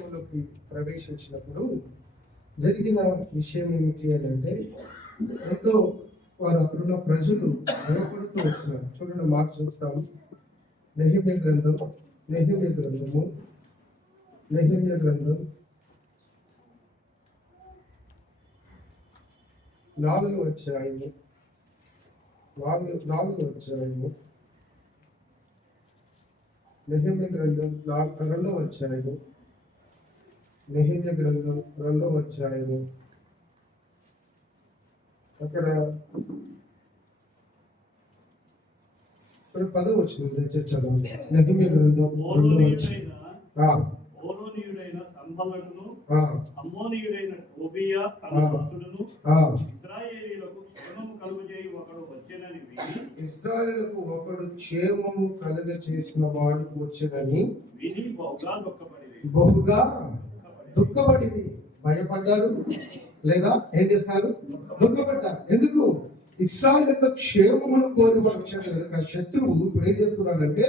లోకి ప్రవేశించినప్పుడు జరిగిన విషయం ఏమిటి అని అంటే ఎంతో వారు అక్కడున్న ప్రజలు భయపడుతూ వచ్చినారు. చూడండి, మాట చూస్తాము. నెహెమ్యా గ్రంథం 4వ అధ్యాయము 2వ అధ్యాయము అక్కడ 10వ వచనం చదవండి. నెహెమ్యా గ్రంథం 2వ అధ్యాయం. అమ్మోనీయుడైన టోబియా ఇశ్రాయేలుకు ఒకడు క్షేమము కలుగజేసిన వాడు వచ్చెనని విని బహుగా దుఃఖపడింది. భయపడ్డారు లేదా ఏం చేస్తారు? దుఃఖపడ్డారు. ఎందుకు? ఇశ్రాయేలు యొక్క క్షేమమును కోరి వచ్చాడు. శత్రువు ఇప్పుడు ఏం చేస్తున్నాడంటే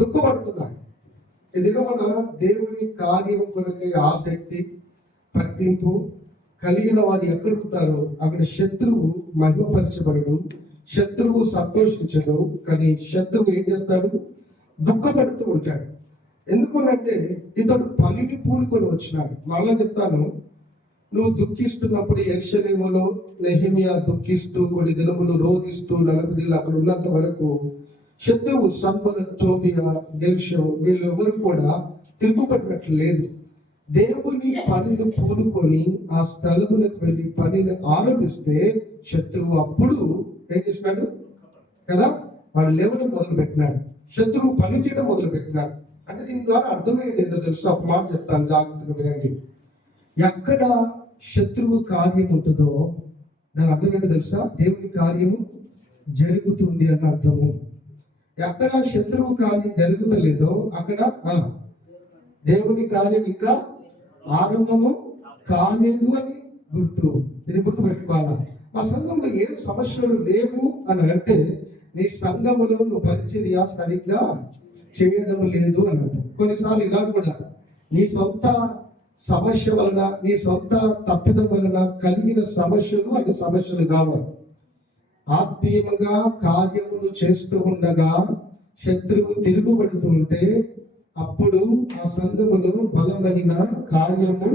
దుఃఖపడుతున్నాడు. ఇదిగో మన దేవుని కార్యం కొరకే ఆసక్తి పట్టింపు కలిగిన వారు ఎక్కడుంటారో అక్కడ శత్రువు మహిమపరచబడడు, శత్రువు సంతోషించడు. కానీ శత్రువు ఏం చేస్తాడు? దుఃఖపడుతూ ఉంటాడు. ఎందుకనంటే ఇతడు పనిని పూనుకొని వచ్చినాడు. మళ్ళా చెప్తాను, నువ్వు దుఃఖిస్తున్నప్పుడు యెరూషలేములో నెహెమ్యా దుఃఖిస్తూ కొన్ని దినములు రోధిస్తూ 40 దినాలు అక్కడ ఉన్నంత వరకు శత్రువు సంబరత్, టోబియా, గెర్షోము వీళ్ళు ఎవరు కూడా తిరుగుబడినట్లు లేదు. దేవుని పనిని పూనుకొని ఆ స్థలములకు వెళ్ళి పనిని ఆరంభిస్తే శత్రువు అప్పుడు ఏం చేసినాడు కదా? వాడు లేవడం మొదలు పెట్టినాడు. శత్రువు పని చేయడం మొదలు పెట్టినాడు. అంటే దీని ద్వారా అర్థమయ్యేది ఏంటో తెలుసు. ఒక మాట చెప్తాను, జాగ్రత్తగా వినండి. ఎక్కడ శత్రువు కార్యం ఉంటుందో దాని అర్థం ఏంటో తెలుసా? దేవుని కార్యము జరుగుతుంది అని అర్థము. ఎక్కడ శత్రువు కార్యం జరుగుతలేదో అక్కడ దేవుని కార్యం ఇంకా ఆరంభము కాలేదు అని దీన్ని గుర్తు పెట్టుకోవాలా. మా సంఘంలో ఏం సమస్యలు లేవు అని అంటే నీ సంఘములో నువ్వు పరిచర్య సరిగ్గా చేయడం లేదు అని అంటే. కొన్నిసార్లు ఇలా కూడా నీ సొంత సమస్య వలన, నీ సొంత తప్పిదం వలన కలిగిన సమస్యలు అవి సమస్యలు కావాలి. ఆత్మీయంగా కార్యములు చేస్తూ ఉండగా శత్రువు తిరుగుబడుతూ ఉంటే అప్పుడు ఆ సంఘములో బలమైన కార్యము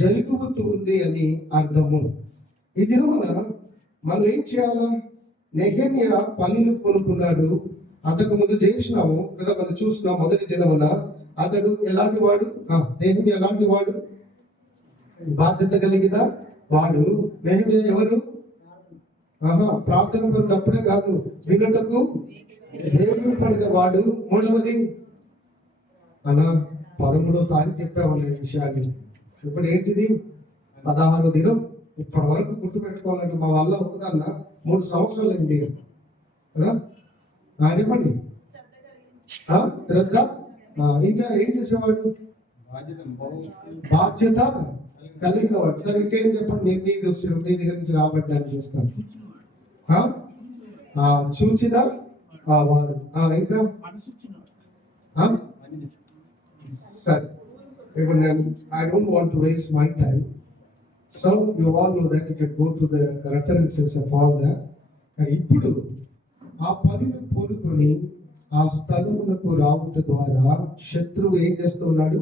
జరుగుతుంది అని అర్థము. ఈ దినమున మనం ఏం చేయాలా? నెహెమ్యా పనిని కోరుకున్నాడు. అంతకు ముందు చేసినాము కదా, మనం చూస్తున్నాం. మొదటి దినమున అతడు ఎలాంటి వాడు? నెహెమ్యా ఎలాంటి వాడు? బాధ్యత కలిగిన వాడు. నెహెమ్యా ఎవరు? ప్రార్థన కొన్నప్పుడే కాదు, విన్నటకు దేవుడు పడిన వాడు. మూడవది 13వ తారీఖు చెప్పామన్న విషయాన్ని. ఇప్పుడు ఏంటిది? 16వ దినం. ఇప్పటి వరకు గుర్తుపెట్టుకోవాలంటే మా వల్ల అవుతుందా అన్న? 3 సంవత్సరాలు అయింది కదా. చెప్పండి. శ్రద్ధ. ఇంకా ఏం చేసేవాడు? బాధ్యత కలిగిన వాడు. సరే ఇంకేం చెప్పండి. నేను నీ దగ్గర నుంచి రాబడ్డాన్ని చూస్తాను. చూచిన వాడు. ఇంకా సరే, ఇప్పుడు నేను I don't want to waste my time. So you all know that you can go to the references of all that. ఇప్పుడు ఆ పనిని పూనుకొని ఆ స్థలమునకు రావటం ద్వారా శత్రువు ఏం చేస్తూ ఉన్నాడు?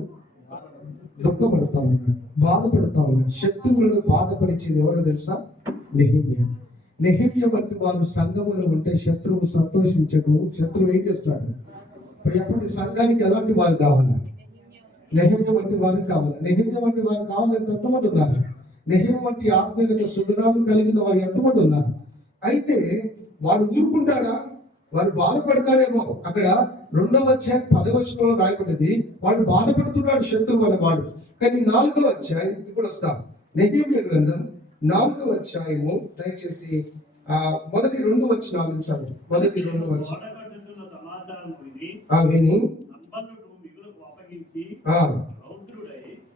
దుఃఖపడతా ఉన్నాడు, బాధపడతా ఉన్నాడు. శత్రువులను బాధపరిచేది ఎవరో తెలుసా? నెహెమ్యా. నెహెమ్యా వంటి వారు సంఘములో ఉంటే శత్రువు సంతోషించడు. శత్రువు ఏం చేస్తున్నాడు? ఇప్పుడు ఎప్పటి సంఘానికి ఎలాంటి వారు కావాలా? నెహెమ్యా వంటి వారు కావాలి. నెహెమ్యా వంటి వారు కావాలంటే ఎంతమంది ఉన్నారు? నెహెమ్యా వంటి ఆత్మీయ సుగుణాలు కలిగిన వారు ఎంతమంది ఉన్నారు? అయితే వాడు ఊరుకుంటాడా? వాడు బాధపడతాడేమో. అక్కడ 2వ అధ్యాయం 10వ వచనంలో రాయబడ్డది, వాడు బాధపడుతున్నాడు శత్రువు అనే వాడు. కానీ 4వ అధ్యాయం ఇప్పుడు వస్తాం. నెహెమ్యా గ్రంథం 4వ అధ్యాయము దయచేసి మొదటి 2 వచనాలు చదువు. మొదటి 2 వచనాలు విని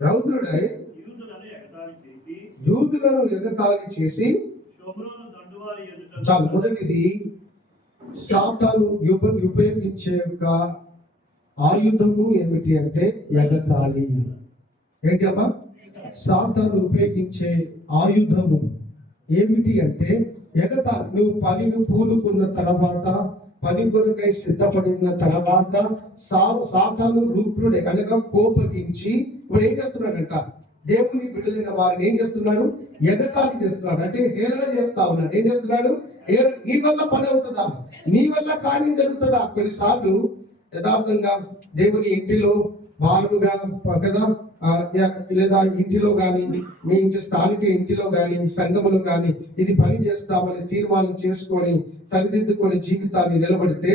రౌద్రుడై యూదులను ఎగతాళి చేసి చాలు. మొదటిది సాతాను ఉపయోగించే యొక్క ఆయుధము ఏమిటి అంటే ఎగతాళి. ఏంటి అమ్మా? సాతాను ఉపయోగించే ఆయుధము ఏమిటి అంటే ఎగతాళి. నువ్వు పనిని పూనుకున్న తర్వాత, పని కొరకై సిద్ధపడిన తర్వాత సాతాను రూపుడే అనగా కోపగించి ఇప్పుడు ఏం చేస్తున్నాడంట? దేవుని బిడ్డలైన వారిని ఏం చేస్తున్నాడు? ఎగతాళి చేస్తున్నాడు. అంటే హేళన చేస్తా ఉన్నాడు. ఏం చేస్తున్నాడు? నీ వల్ల పని అవుతుందా? నీ వల్ల కార్యం జరుగుతుందా? కొన్నిసార్లు యథార్థంగా దేవుని ఇంటిలో బారుగా కదా, లేదా ఇంటిలో కానీ, మీ ఇంటి స్థానిక ఇంటిలో కానీ, సంఘములో కానీ ఇది పని చేస్తామని తీర్మానం చేసుకొని సరిదిద్దుకొని జీవితాన్ని నిలబడితే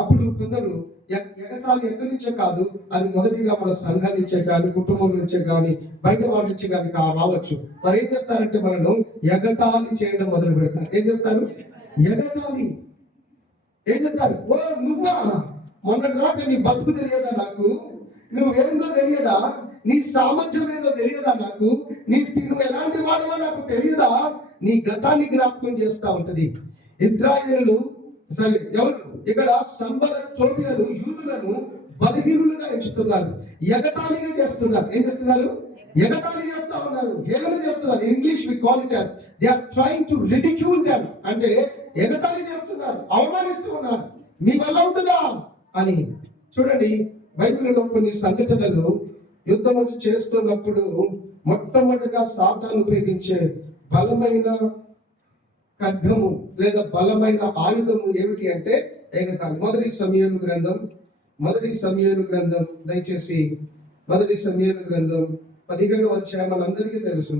అప్పుడు కొందరు ఎగతాళి ఎక్కడి నుంచే కాదు, అది మొదటిగా మన సంఘం నుంచే కానీ, కుటుంబం నుంచే కానీ, బయట వాళ్ళ నుంచి కానీ రావచ్చు. మరి ఏం చేస్తారంటే మనను ఎగతాళి చేయడం మొదలు పెడతారు. ఏం చేస్తారు? ఎగతాళి. ఏం చేస్తారు? ఓ నువ్వా, మొన్నటి దాకా నీ బతుకు తెలియదా నాకు? నువ్వేందో తెలియదా? నీ సామర్థ్యం ఏందో తెలియదా నాకు? నువ్వు ఎలాంటి వాడవో నాకు తెలియదా? నీ గతాన్ని జ్ఞాపకం చేస్తా ఉంటది. ఇశ్రాయేలు సరే ఎవరు ఇక్కడ సంబల టోబియాలు యూదులను బలహీనులుగా ఎంచుతున్నారు, ఎగతాళిగా చేస్తున్నారు. ఏం చేస్తున్నారు? ఎగతాళి చేస్తా ఉన్నారు, హేళన చేస్తున్నారు. English we call it as they are trying to ridicule them. అంటే ఎగతాళి చేస్తున్నారు, అవమానిస్తూ ఉన్నారు. మీ వల్ల అవుతుందా అని. చూడండి, బైబిల్లో కొన్ని సంఘటనలు యుద్ధము చేస్తున్నప్పుడు మొట్టమొదటిగా సాతాను ఉపయోగించే బలమైన ఖడ్గము లేదా బలమైన ఆయుధము ఏమిటి అంటే ఎగతాళి. మొదటి సమూయేలు గ్రంథం దయచేసి మొదటి సమూయేలు గ్రంథం 17వ అధ్యాయం మనందరికీ తెలుసు.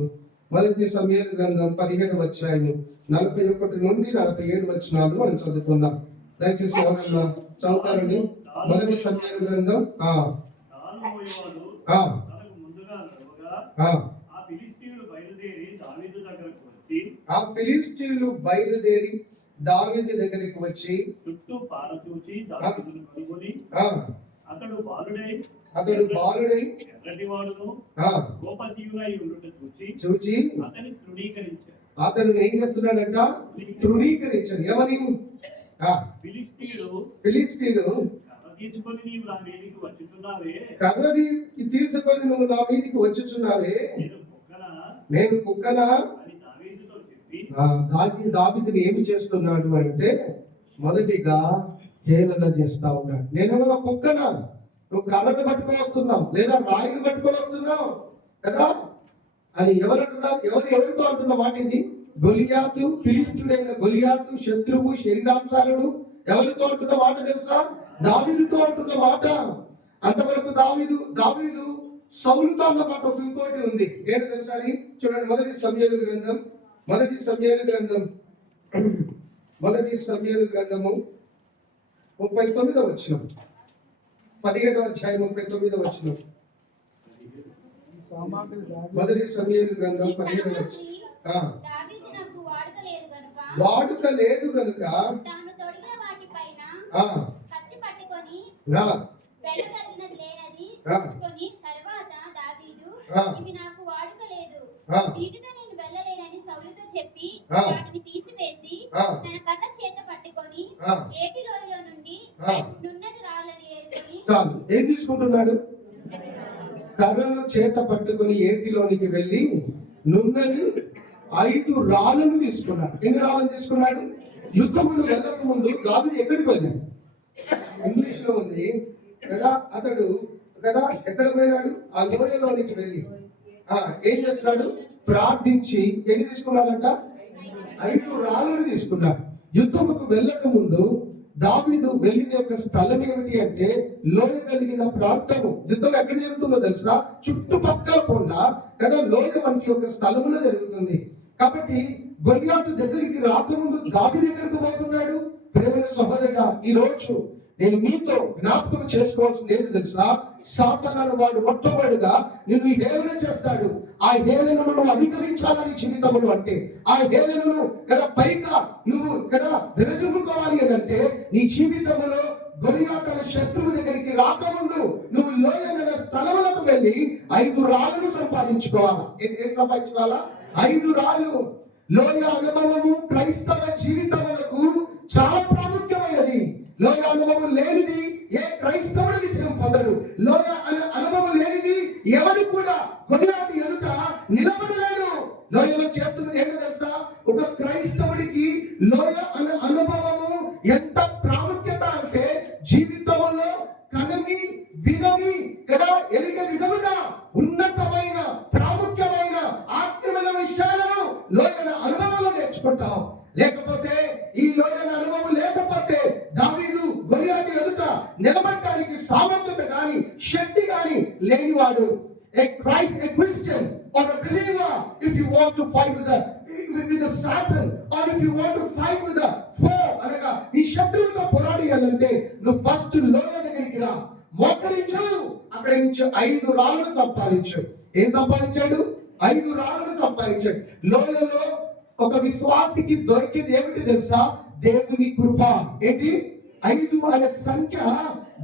మొదటి సమూయేలు గ్రంథం 17వ అధ్యాయం 41 నుండి 47 వచనాలు మనం చదువుకుందాం. దయచేసి ఎవరన్నా చదువుతారండి? మొదటి సమూయేలు గ్రంథం. ఆ ఫిలిష్తీయులు బయలుదేరి దావీదు దగ్గరికి వచ్చి చుట్టూ పారచూచి అతడు బాలుడై ఎర్రటివాడును కోపశీయుడై ఉండుట చూచి అతడు ఏం చేస్తున్నాడంట? తృణీకరించాడు. ఏమని? ఫిలిష్తీయులు కర్ర తీసుకొని నువ్వు నా మీదికి వచ్చుచున్నావే, నేను కుక్కనా? దావీదుని ఏమి చేస్తున్నాడు అంటే మొదటిగా హేళన చేస్తా ఉన్నాడు. నేను ఏమన్నా కుక్కనా? నువ్వు కర్రను పట్టుకొని వస్తున్నావు లేదా రాయిని పట్టుకొని వస్తున్నావు కదా అని ఎవరితో అంటున్న మాట ఇది? గొలియాతు, ఫిలిష్తీయుడైన గొలియాతు, శత్రువు, శరీరాంశాలుడు. ఎవరితో అంటున్న మాట తెలుసా? దావీదుతో అంటున్న మాట. అంతవరకు దావీదు సౌలుతో అన్న మాట ఇంకోటి ఉంది. ఏంటి తెలుసా? అది చూడండి, మొదటి సమూయేలు గ్రంథము 39వ వచనం, 17వ అధ్యాయం 39వ వచనం. మొదటి సమూయేలు గ్రంథం 17వ వచనం. వాడుక లేదు కనుక చెప్పి వాటిని తీసివేసి తన కర్ర చేత పట్టుకొని ఏటి లోయలో నుండి నున్నటి రాళ్ళని ఏరుకొని. ఏం తీసుకుంటున్నాడు? కర్రను చేత పట్టుకొని ఏటిలోనికి వెళ్ళి నున్నని 5 రాళ్ళను తీసుకున్నాడు. ఎన్ని రాళ్ళను తీసుకున్నాడు? యుద్ధములు వెళ్ళక ముందు దావీదు ఎక్కడికి వెళ్ళాడు? ఇంగ్లీష్ లో ఉంది కదా. అతడు కదా ఎక్కడ పోయినాడు? ఆ లోయలోనికి వెళ్ళి ఏం చేస్తున్నాడు? ప్రార్థించి ఎన్ని తీసుకున్నాడంట? 5 రాళ్ళను తీసుకున్నాడు. యుద్ధముకు వెళ్ళక ముందు దావీదు వెళ్ళిన యొక్క స్థలం ఏమిటి అంటే లోయ కలిగిన ప్రాంతము. యుద్ధం ఎక్కడ జరుగుతుందో తెలుసా? చుట్టుపక్కల కొండ కదా లోయ వంటి యొక్క స్థలములో జరుగుతుంది. కాబట్టి గొలియాతు దగ్గరికి రాకముందు దావీదు ఎక్కడికి పోతున్నాడు? ప్రేమైన సహోదరుడా, ఈ రోజు నేను మీతో జ్ఞాపకం చేసుకోవాల్సింది ఏంటి తెలుసా? సాతాను వాడు మొట్టమొదటిగా నిన్ను హేళన చేస్తాడు. ఆ హేళనను నువ్వు అధిగమించాలని జీవితంలో అంటే ఆ హేళనను కదా పైగా నువ్వు కదా విరజుకోవాలి అంటే నీ జీవితంలో గొలియాతు శత్రువు దగ్గరికి రాకముందు నువ్వు లోయన్న స్థలములకు వెళ్ళి 5 రాళ్ళను సంపాదించుకోవాలా. ఏం సంపాదించుకోవాలా? 5 రాళ్ళు. లోయ అనుభవము క్రైస్తవ జీవితములకు చాలా ప్రాముఖ్యమైనది. లోయ అనుభవం లేనిది ఏ క్రైస్తవుడు విజయం పొందడు. లోయ అనే అనుభవం లేనిది ఎవడు కూడా గొలియాతు ఎదుట నిలబడలేడు. లోయలో చేస్తున్నది ఏంటో తెలుసా? ఒక క్రైస్తవుడికి లోయ అనే అనుభవము ఎంత ప్రాముఖ్యత అంటే జీవితంలో కనని వినని కదా ఎలిగ విధముగా ఉన్నతమైన ప్రాముఖ్యమైన ఆత్మీయ విషయాలను లోయన అనుభవంలో నేర్చుకుంటాం. లేకపోతే ఈ లోయన అనుభవం లేకపోతే దావీదు గొలియాతు ఎదుట నిలబడటానికి సామర్థ్యత గాని శక్తి గాని లేనివాడు. A Christian or a believer, if you want to fight with the Satan, or if you want to fight with the foe, అనగా ఈ శత్రువుతో పోరాడాలంటే నువ్వు ఫస్ట్ లోయ దగ్గరికి రా, మోకరించు, అక్కడి నుంచి 5 రాళ్లను సంపాదించు. ఏం సంపాదించాడు? 5 రాళ్లను సంపాదించాడు. లోయలో ఒక విశ్వాసికి దొరికేది ఏమిటి తెలుసా? దేవుని కృప. ఏంటి? 5 అనే సంఖ్య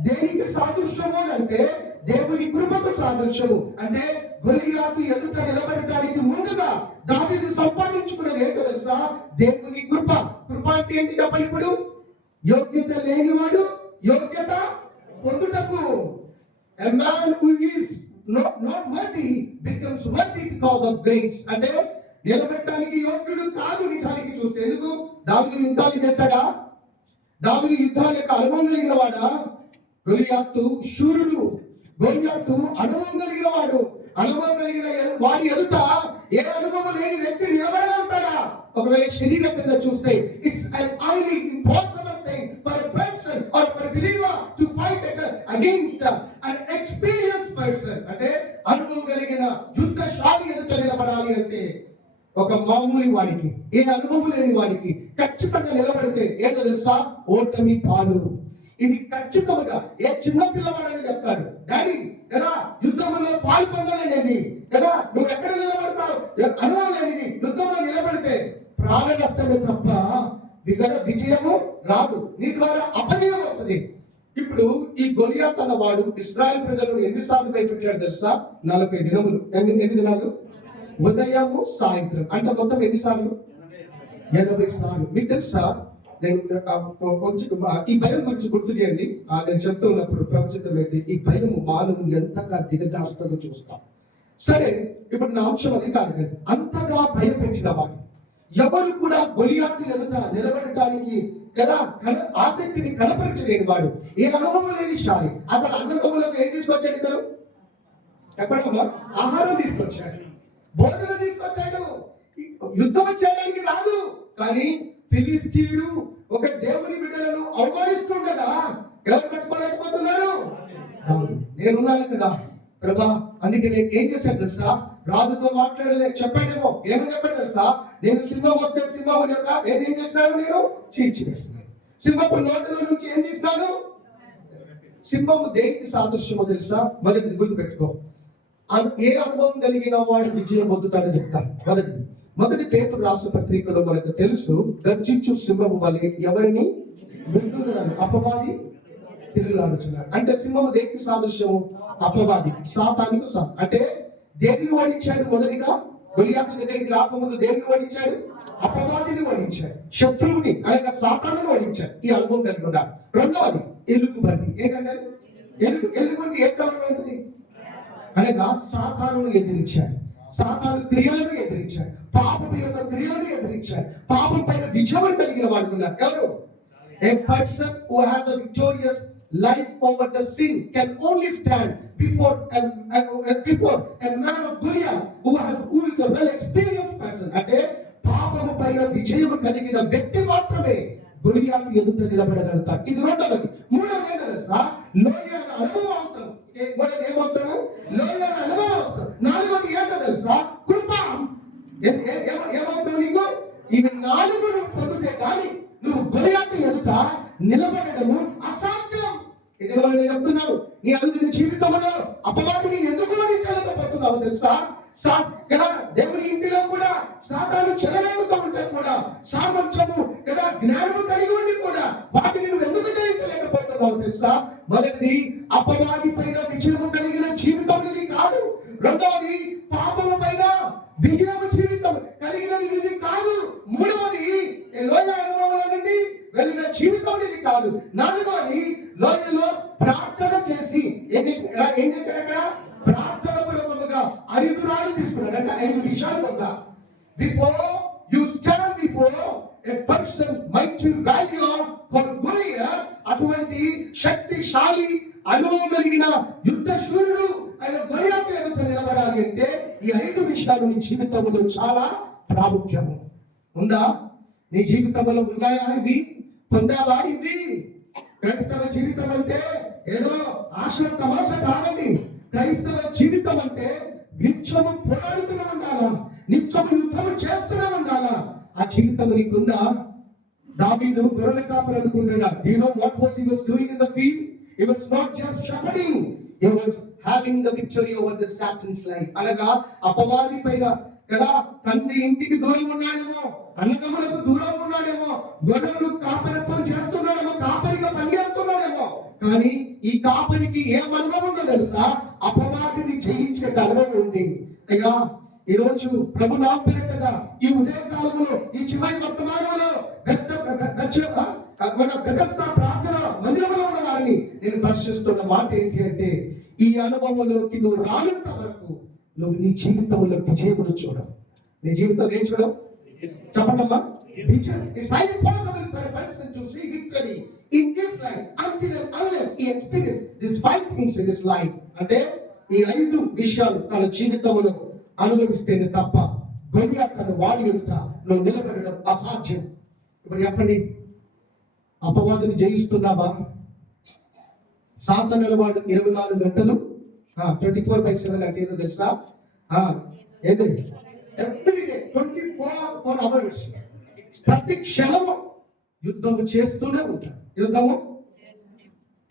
దేనికి సాదృశ్యము అంటే దేవుని కృపకు సాదృశ్యము. అంటే గొలియాతు ఎదుట నిలబడటానికి ముందుగా దావీదు సంపాదించుకున్నది ఏంటో తెలుసా? దేవుని కృప. కృప అంటే ఏంటి చెప్పండి? ఇప్పుడు యోగ్యత లేనివాడు యోగ్యత పొందుటకు. A man who is not worthy becomes worthy because of grace. అంటే నిలబెట్టడానికి యోగ్యుడు కాదు నిజానికి చూస్తే. ఎందుకు? దావీదు యుద్ధాలు చేశాడా? దావీదు యుద్ధాల యొక్క అనుభవం కలిగిన వాడా? గొలియాతు శూరుడు. గొలియాతు అనుభవం కలిగిన వాడు. అనుభవం కలిగిన వాడి ఎదుట ఏ అనుభవం లేని వ్యక్తి నిలబడగలుగుతాడా? ఒకవేళ శరీరకంగా చూస్తే it's an highly impossible thing for a person or for a believer to fight against an experienced person. అంటే అనుభవం కలిగిన యుద్ధశాలి ఎదుట నిలబడాలి అంటే ఒక మామూలు వాడికి, ఏ అనుభవం లేని వాడికి ఖచ్చితంగా నిలబడితే ఏంటో తెలుసా? ఓటమి పాలు. ఇది ఖచ్చితంగా ఏ చిన్న పిల్లవాడని చెప్తాడు, డాడీ కదా యుద్ధంలో పాలు పొందాలనేది కదా, నువ్వు ఎక్కడ నిలబడతావు? అనుభవం లేనిది యుద్ధంలో నిలబడితే ప్రాణ నష్టమే తప్ప విజయము రాదు. నీ ద్వారా అపజయం వస్తుంది. ఇప్పుడు ఈ గొలియాతు అన్నవాడు ఇశ్రాయేల్ ప్రజలను ఎన్నిసార్లు భయపెట్టాడు తెలుసా? 40 దినములు. ఎన్ని దినాలు? ఉదయము సాయంత్రం. అంటే మొత్తం ఎన్నిసార్లు? 80 సార్లు. మీకు తెలుసా? నేను ఈ భయం గురించి గుర్తు చేయండి. నేను చెప్తూ ఉన్నప్పుడు ప్రవచితమైతే ఈ భయం మానవుని ఎంతగా దిగజారుస్తుందో చూస్తాం. సరే, ఇప్పుడు నా అంశం అది కాదు కానీ అంతగా భయపెట్టిన వాడు ఎవరు కూడా గొలియాతు ఎదుట నిలబడటానికి కదా ఆసక్తిని కనపరచలేని వాడు, ఏ అనుభవం లేని శాలి. అసలు అంతకములకు ఏం తీసుకొచ్చాడు? ఇతను ఎప్పుడమ్మా ఆహారం తీసుకొచ్చాడు, భోజనం తీసుకొచ్చాడు. యుద్ధం చేయడానికి రాదు. కానీ ఫిలిస్తీయుడు ఒక దేవుని బిడ్డలను అవమానిస్తుండగా ఎవరు కట్టుకోలేకపోతున్నారు? నేనున్నాను కదా ప్రభా, అందుకే నేను ఏం చేశాను తెలుసా? రాజుతో మాట్లాడలే చెప్పాడేమో. ఏమని చెప్పాడు తెలుసా? నేను సింహం వస్తే సింహం యొక్క ఏం చేసినాను? నేను చీల్చివేస్తున్నాను. సింహపు నోటిలో నుంచి ఏం తీసినాను? సింహము దేనికి సాదృశ్యమో తెలుసా? మొదటి గుర్తు పెట్టుకో. ఏ అనుభవం కలిగిన వాడు విజయం పొందుతాడని చెప్తాను. మొదటి పేతురు రాష్ట్ర పత్రికలో మనకు తెలుసు, గర్జించు సింహము వలె ఎవరిని వింటున్నాడు అపవాది తిరుగులాడుచున్నాడు. అంటే సింహము దేనికి సాదృశ్యము? అపవాది, సాతానికి. అంటే దేన్ని ఓడించాడు? మొదటిగా గొలియాతు దగ్గరికి రాకముందు దేన్ని ఓడించాడు? అపవాదిని ఓడించాడు, శత్రువుని అనగా సాతానుని ఓడించాడు. ఈ అనుభవం కలిగి ఉన్నాడు. రెండవది ఎలుగుబంటి. ఏంటంటే ఎలుగుబంటి ఏ కలర్లో ఉంటుంది? అనగా సాతానుని ఎదిరించాడు, సాతాను క్రియలను ఎదిరించాడు, పాపం యొక్క క్రియలను ఎదిరించాడు. పాపం పైన విజయం కలిగిన వాడు ఉన్నారు. ఎవరు? A person who has a victorious life over the sin can only stand before a man of Goliath who is a well experienced person. అంటే పాపము పైన విజయం కలిగిన వ్యక్తి మాత్రమే గొలియాతు ఎదుట నిలబడగలుగుతాడు. ఇది రెండవది. మూడవది ఏంటో తెలుసా? లోయ అనుభవం అవుతాం. ఏమవుతాడు? లోయ అనుభవం అవుతాం. నాలుగవది ఏంటో తెలుసా? కృప. ఏమవుతావు నీకు? ఇవి 4 పొందితే కానీ నువ్వు గొలియాతు ఎదుట నిలబడము అసాధ్యం. ఇది నేను చెప్తున్నాను. నీ అనుదిన జీవితంలో అపవాదిని ఎందుకు ఓడించలేకపోతున్నావు తెలుసా? కదా దేవుని ఇంటిలో కూడా సాతాను చెలరేగుతూ ఉంటే కూడా సామర్థ్యము కదా జ్ఞానము కలిగి ఉండి కూడా వాటిని నువ్వు ఎందుకు జయించలేకపోతున్నావు తెలుసా? మొదటిది అపవాది పైన విజయము కలిగిన జీవితం ఇది కాదు. రెండవది పాపము పైన విజయము జీవితం కలిగినది ఇది కాదు. మూడవది లోయ అనుభవంలో నుండి వెళ్ళిన జీవితం ఇది కాదు. నాలుగవది లోయలో ప్రార్థన చేసి ఏం చేశాడు అక్కడ? ప్రార్థన పూర్వకముగా 5 రాళ్ళు తీసుకున్నాడు. అంటే 5 విషయాలు కొంత. Before you stand before a person mighty value for Goliath, అటువంటి శక్తిశాలి అనుభవం కలిగిన యుద్ధ శూరుడు ఆయన గొలియాతు ఎదుట నిలబడాలి అంటే ఈ 5 విషయాలు నీ జీవితంలో చాలా ప్రాముఖ్యము. ఉందా? నీ జీవితంలో ఉన్నాయా ఇవి? పొందావా ఇవి? క్రైస్తవ జీవితం అంటే ఏదో ఆశ తమాష కాదండి. క్రైస్తవ జీవితం అంటే నిత్యము పోరాడుతూనే ఉండాలా, నిత్యము యుద్ధము చేస్తూనే ఉండాలా. ఆ జీవితం నీకుందా? దావీదు గొర్రెల కాపరి అనుకుంటున్నాడు. You know what was he was doing in the field? He was not just shepherding. He was having the victory over the Satan's life. అనగా అపవాది పైన కదా తండ్రి ఇంటికి దూరం ఉన్నాడేమో, అన్నదమ్ములకు దూరం ఉన్నాడేమో, గొర్రెలు కాపరిత్వం చేస్తున్నాడేమో, కాపరిగా పనిచేస్తున్నాడేమో. కానీ ఈ కాపరికి ఏం అనుభవం ఉందో తెలుసా? అపవాదిని జయించే అనుభవం ఉంది. అయ్యా ఈ రోజు ప్రభు నామ పేరిటగా ఈ ఉదయ కాలంలో ఈ చివరి వర్తమానంలో బెతెస్దా ప్రార్థన మందిరంలో ఉన్న వారిని నేను ప్రశ్నిస్తున్న మాట ఏంటి అంటే, ఈ అనుభవంలోకి నువ్వు రానంత వరకు నువ్వు నీ జీవితంలో విజయమును చూడవు. నీ జీవితంలో ఏం చూడవు? చెప్పండమ్మా. It's impossible for a person to see victory in his life until and unless he experiences these 5 things in his life. అంటే ఈ 5 విషయాలు తన జీవితంలో అనుభవిస్తేనే తప్ప గొలియాతు తన వాడి ఎదుట నువ్వు నిలబడడం అసాధ్యం. ఇప్పుడు చెప్పండి, అపవాదిని జయిస్తున్నావా? సాతాను వాడు 24 గంటలు 24/7 అంటే ఏదో తెలుసా? ఏది? ఎవ్రీడే 24 hours ప్రతి క్షణము యుద్ధము చేస్తూనే ఉంటాడు. యుద్ధము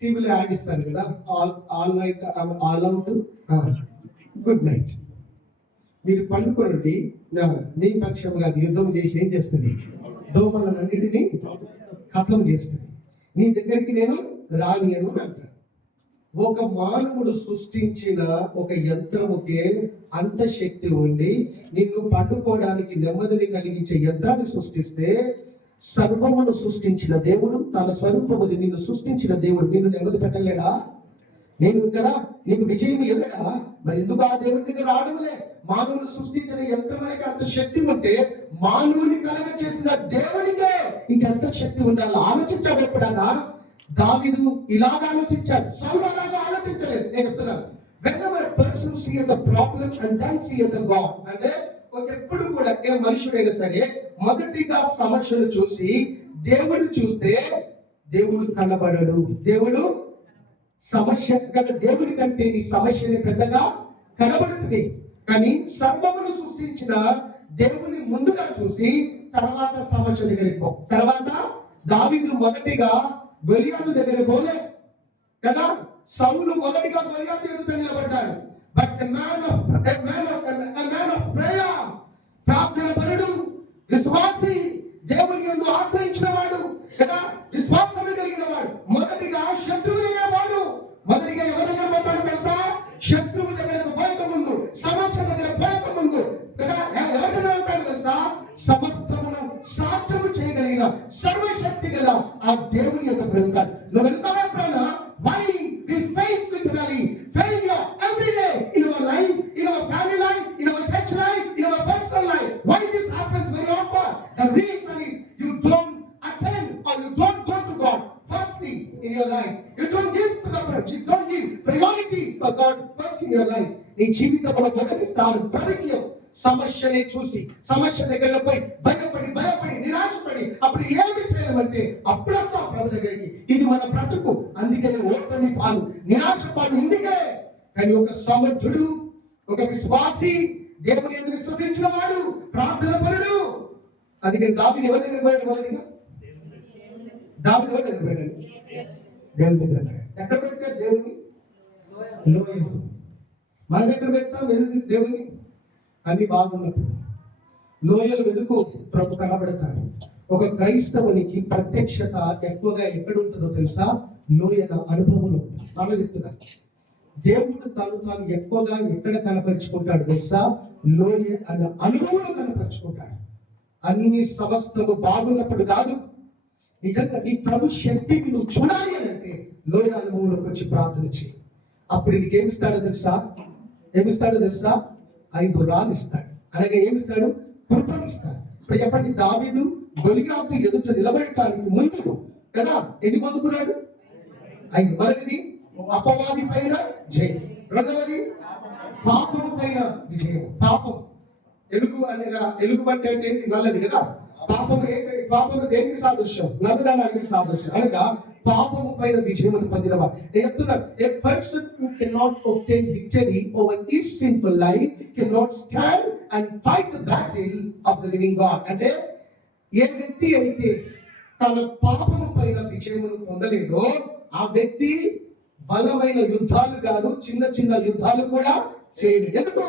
టీవీలో యాడ్ ఇస్తారు కదా, all night all out good night. మీరు పండుకోండి, నీ పక్షంగా యుద్ధం చేసి ఏం చేస్తుంది? దోమలన్నిటినీ ఖతం చేస్తుంది. నీ దగ్గరికి నేను రాని అని అంటాడు. ఒక మానవుడు సృష్టించిన ఒక యంత్రముకే అంత శక్తి ఉండి నిన్ను పండుకోవడానికి నెమ్మదిని కలిగించే యంత్రాన్ని సృష్టిస్తే, సర్వమును సృష్టించిన దేవుడు తన స్వరూపముది నిన్ను సృష్టించిన దేవుడు నిన్ను నెమ్మది పెట్టలేడా? నేను కదా నీకు విజయం ఎల్లడా? మరి ఎందుకు ఆ దేవుడి దగ్గర రావడములే? మానవుని సృష్టించిన యంత్రమునికి అంత శక్తి ఉంటే మానవుని కలగ చేసిన దేవుడికే ఇంకెంత శక్తి ఉండాలి? ఆలోచించాడు ఎప్పుడన్నా? దావీదు ఇలాగ ఆలోచించాడు, సౌలు అలాగా ఆలోచించలేదు. నేను చెప్తున్నాను, whenever a person see the problem and then see the God, అంటే ఎప్పుడు కూడా ఏ మనుషుడైనా సరే మొదటిగా సమస్యను చూసి దేవుడు చూస్తే దేవుడు కనబడడు. దేవుడు సమస్య కదా, దేవుడి కంటే ఈ సమస్యని పెద్దగా కనబడుతుంది. కానీ సర్వమును సృష్టించిన దేవుని ముందుగా చూసి తర్వాత సమస్య దగ్గరికి పో. తర్వాత దావీదు మొదటిగా గొలియాతు దగ్గర పోలే కదా, సౌలు మొదటిగా గొలియాతు ఎదుట నిలబడ్డాడు. బట్ మ్యాన్ ఆఫ్ ప్రేయర్, ప్రార్థన పరుడు, విశ్వాసి, దేవుని యందు ఆశ్రయించిన వాడు కదా, విశ్వాసం కలిగిన వాడు మొదటిగా శత్రువు దగ్గర వాడు. మొదటిగా ఎవరి దగ్గర పోతాడు తెలుసా? శత్రువు దగ్గరకు పోయక ముందు, సమస్య దగ్గర పోయక ముందు కదా ఎవరి దగ్గర వెళ్తాడు తెలుసా? సమస్తమును సాధ్యము చేయగలిగిన సర్వశక్తి గల ఆ దేవుని యొక్క వెళ్తాడు. నువ్వు వెళ్తావా ఎప్పుడైనా? Why we face literally failure every day in our life, in our family life, in our church life, in our personal life? Why this happens very often? The reason is you don't attend or you don't go to God firstly in your life. You don't give priority for God first in your life. నీ జీవితంలో మొదటి స్థానం ప్రభుత్వం. సమస్యని చూసి సమస్య దగ్గర పోయి భయపడి నిరాశపడి అప్పుడు ఏమి చేయలేమంటే అప్పుడు వస్తాం ప్రభు దగ్గరికి. ఇది మన బ్రతుకు. అందుకనే ఓటమి పాలు, నిరాశ పాలు ఇందుకే. కానీ ఒక సమర్థుడు, ఒక విశ్వాసి, దేవుని ఎందుకు విశ్వసించిన వాడు, ప్రార్థన పరుడు. అందుకని దావీదు ఎవరి దగ్గర పోయాడు? మొదటిగా దావీదు ఎవరి దగ్గర పోయాడు? దేవుని దగ్గర. ఎక్కడ పెట్టాడు దేవుని? లోయ. మన దగ్గర పెడతాం దేవుని అన్ని బాగున్నప్పుడు. లోయలు వెతుకు ప్రభు కనబడతాడు. ఒక క్రైస్తవునికి ప్రత్యక్షత ఎక్కువగా ఎక్కడ ఉంటుందో తెలుసా? లోయల అనుభవంలో ఉంటుంది. ఆలోచిస్తున్నాను, దేవుడు తాను ఎక్కువగా ఎక్కడ కనపరుచుకుంటాడు తెలుసా? లోయ అన్న అనుభవంలో కనపరుచుకుంటాడు. అన్ని సమస్తము బాగున్నప్పుడు కాదు. నిజంగా నీ ప్రభు శక్తికి నువ్వు చూడాలి అంటే లోయ అనుభవంలోకి వచ్చి ప్రార్థన చేయి. అప్పుడు నీకు ఏమిస్తాడో తెలుసా? 5 రాళ్ళు ఇస్తాడు. అలాగే ఏమిస్తాడు? కృపనిస్తాడు. ఇప్పుడు చెప్పండి, దావీదు గొలియాతు ఎదుట నిలబడటానికి ముందు కదా ఎన్ని పొందుకున్నాడు? 5. మొదటిది అపవాది పైన జయం, రెండవది పాపము పైన విజయం. పాపం ఎలుగు అనగా ఎలుగు అంటే నల్లది కదా. పాపము దేనికి సాదృశ్యం? నల్లదానికి సాదృశ్యం. అనగా పాపము పైన విజయం పొందినవాడు. నేను చెప్తున్నాను, a person who cannot obtain victory over his sinful life cannot stand and fight the battle of the living God. అంటే ఏ వ్యక్తి అయితే తన పాపము పైన విజయమును పొందలేదో ఆ వ్యక్తి బలమైన యుద్ధాలు కాదు, చిన్న చిన్న యుద్ధాలు కూడా చేయలేదు. ఎందుకు?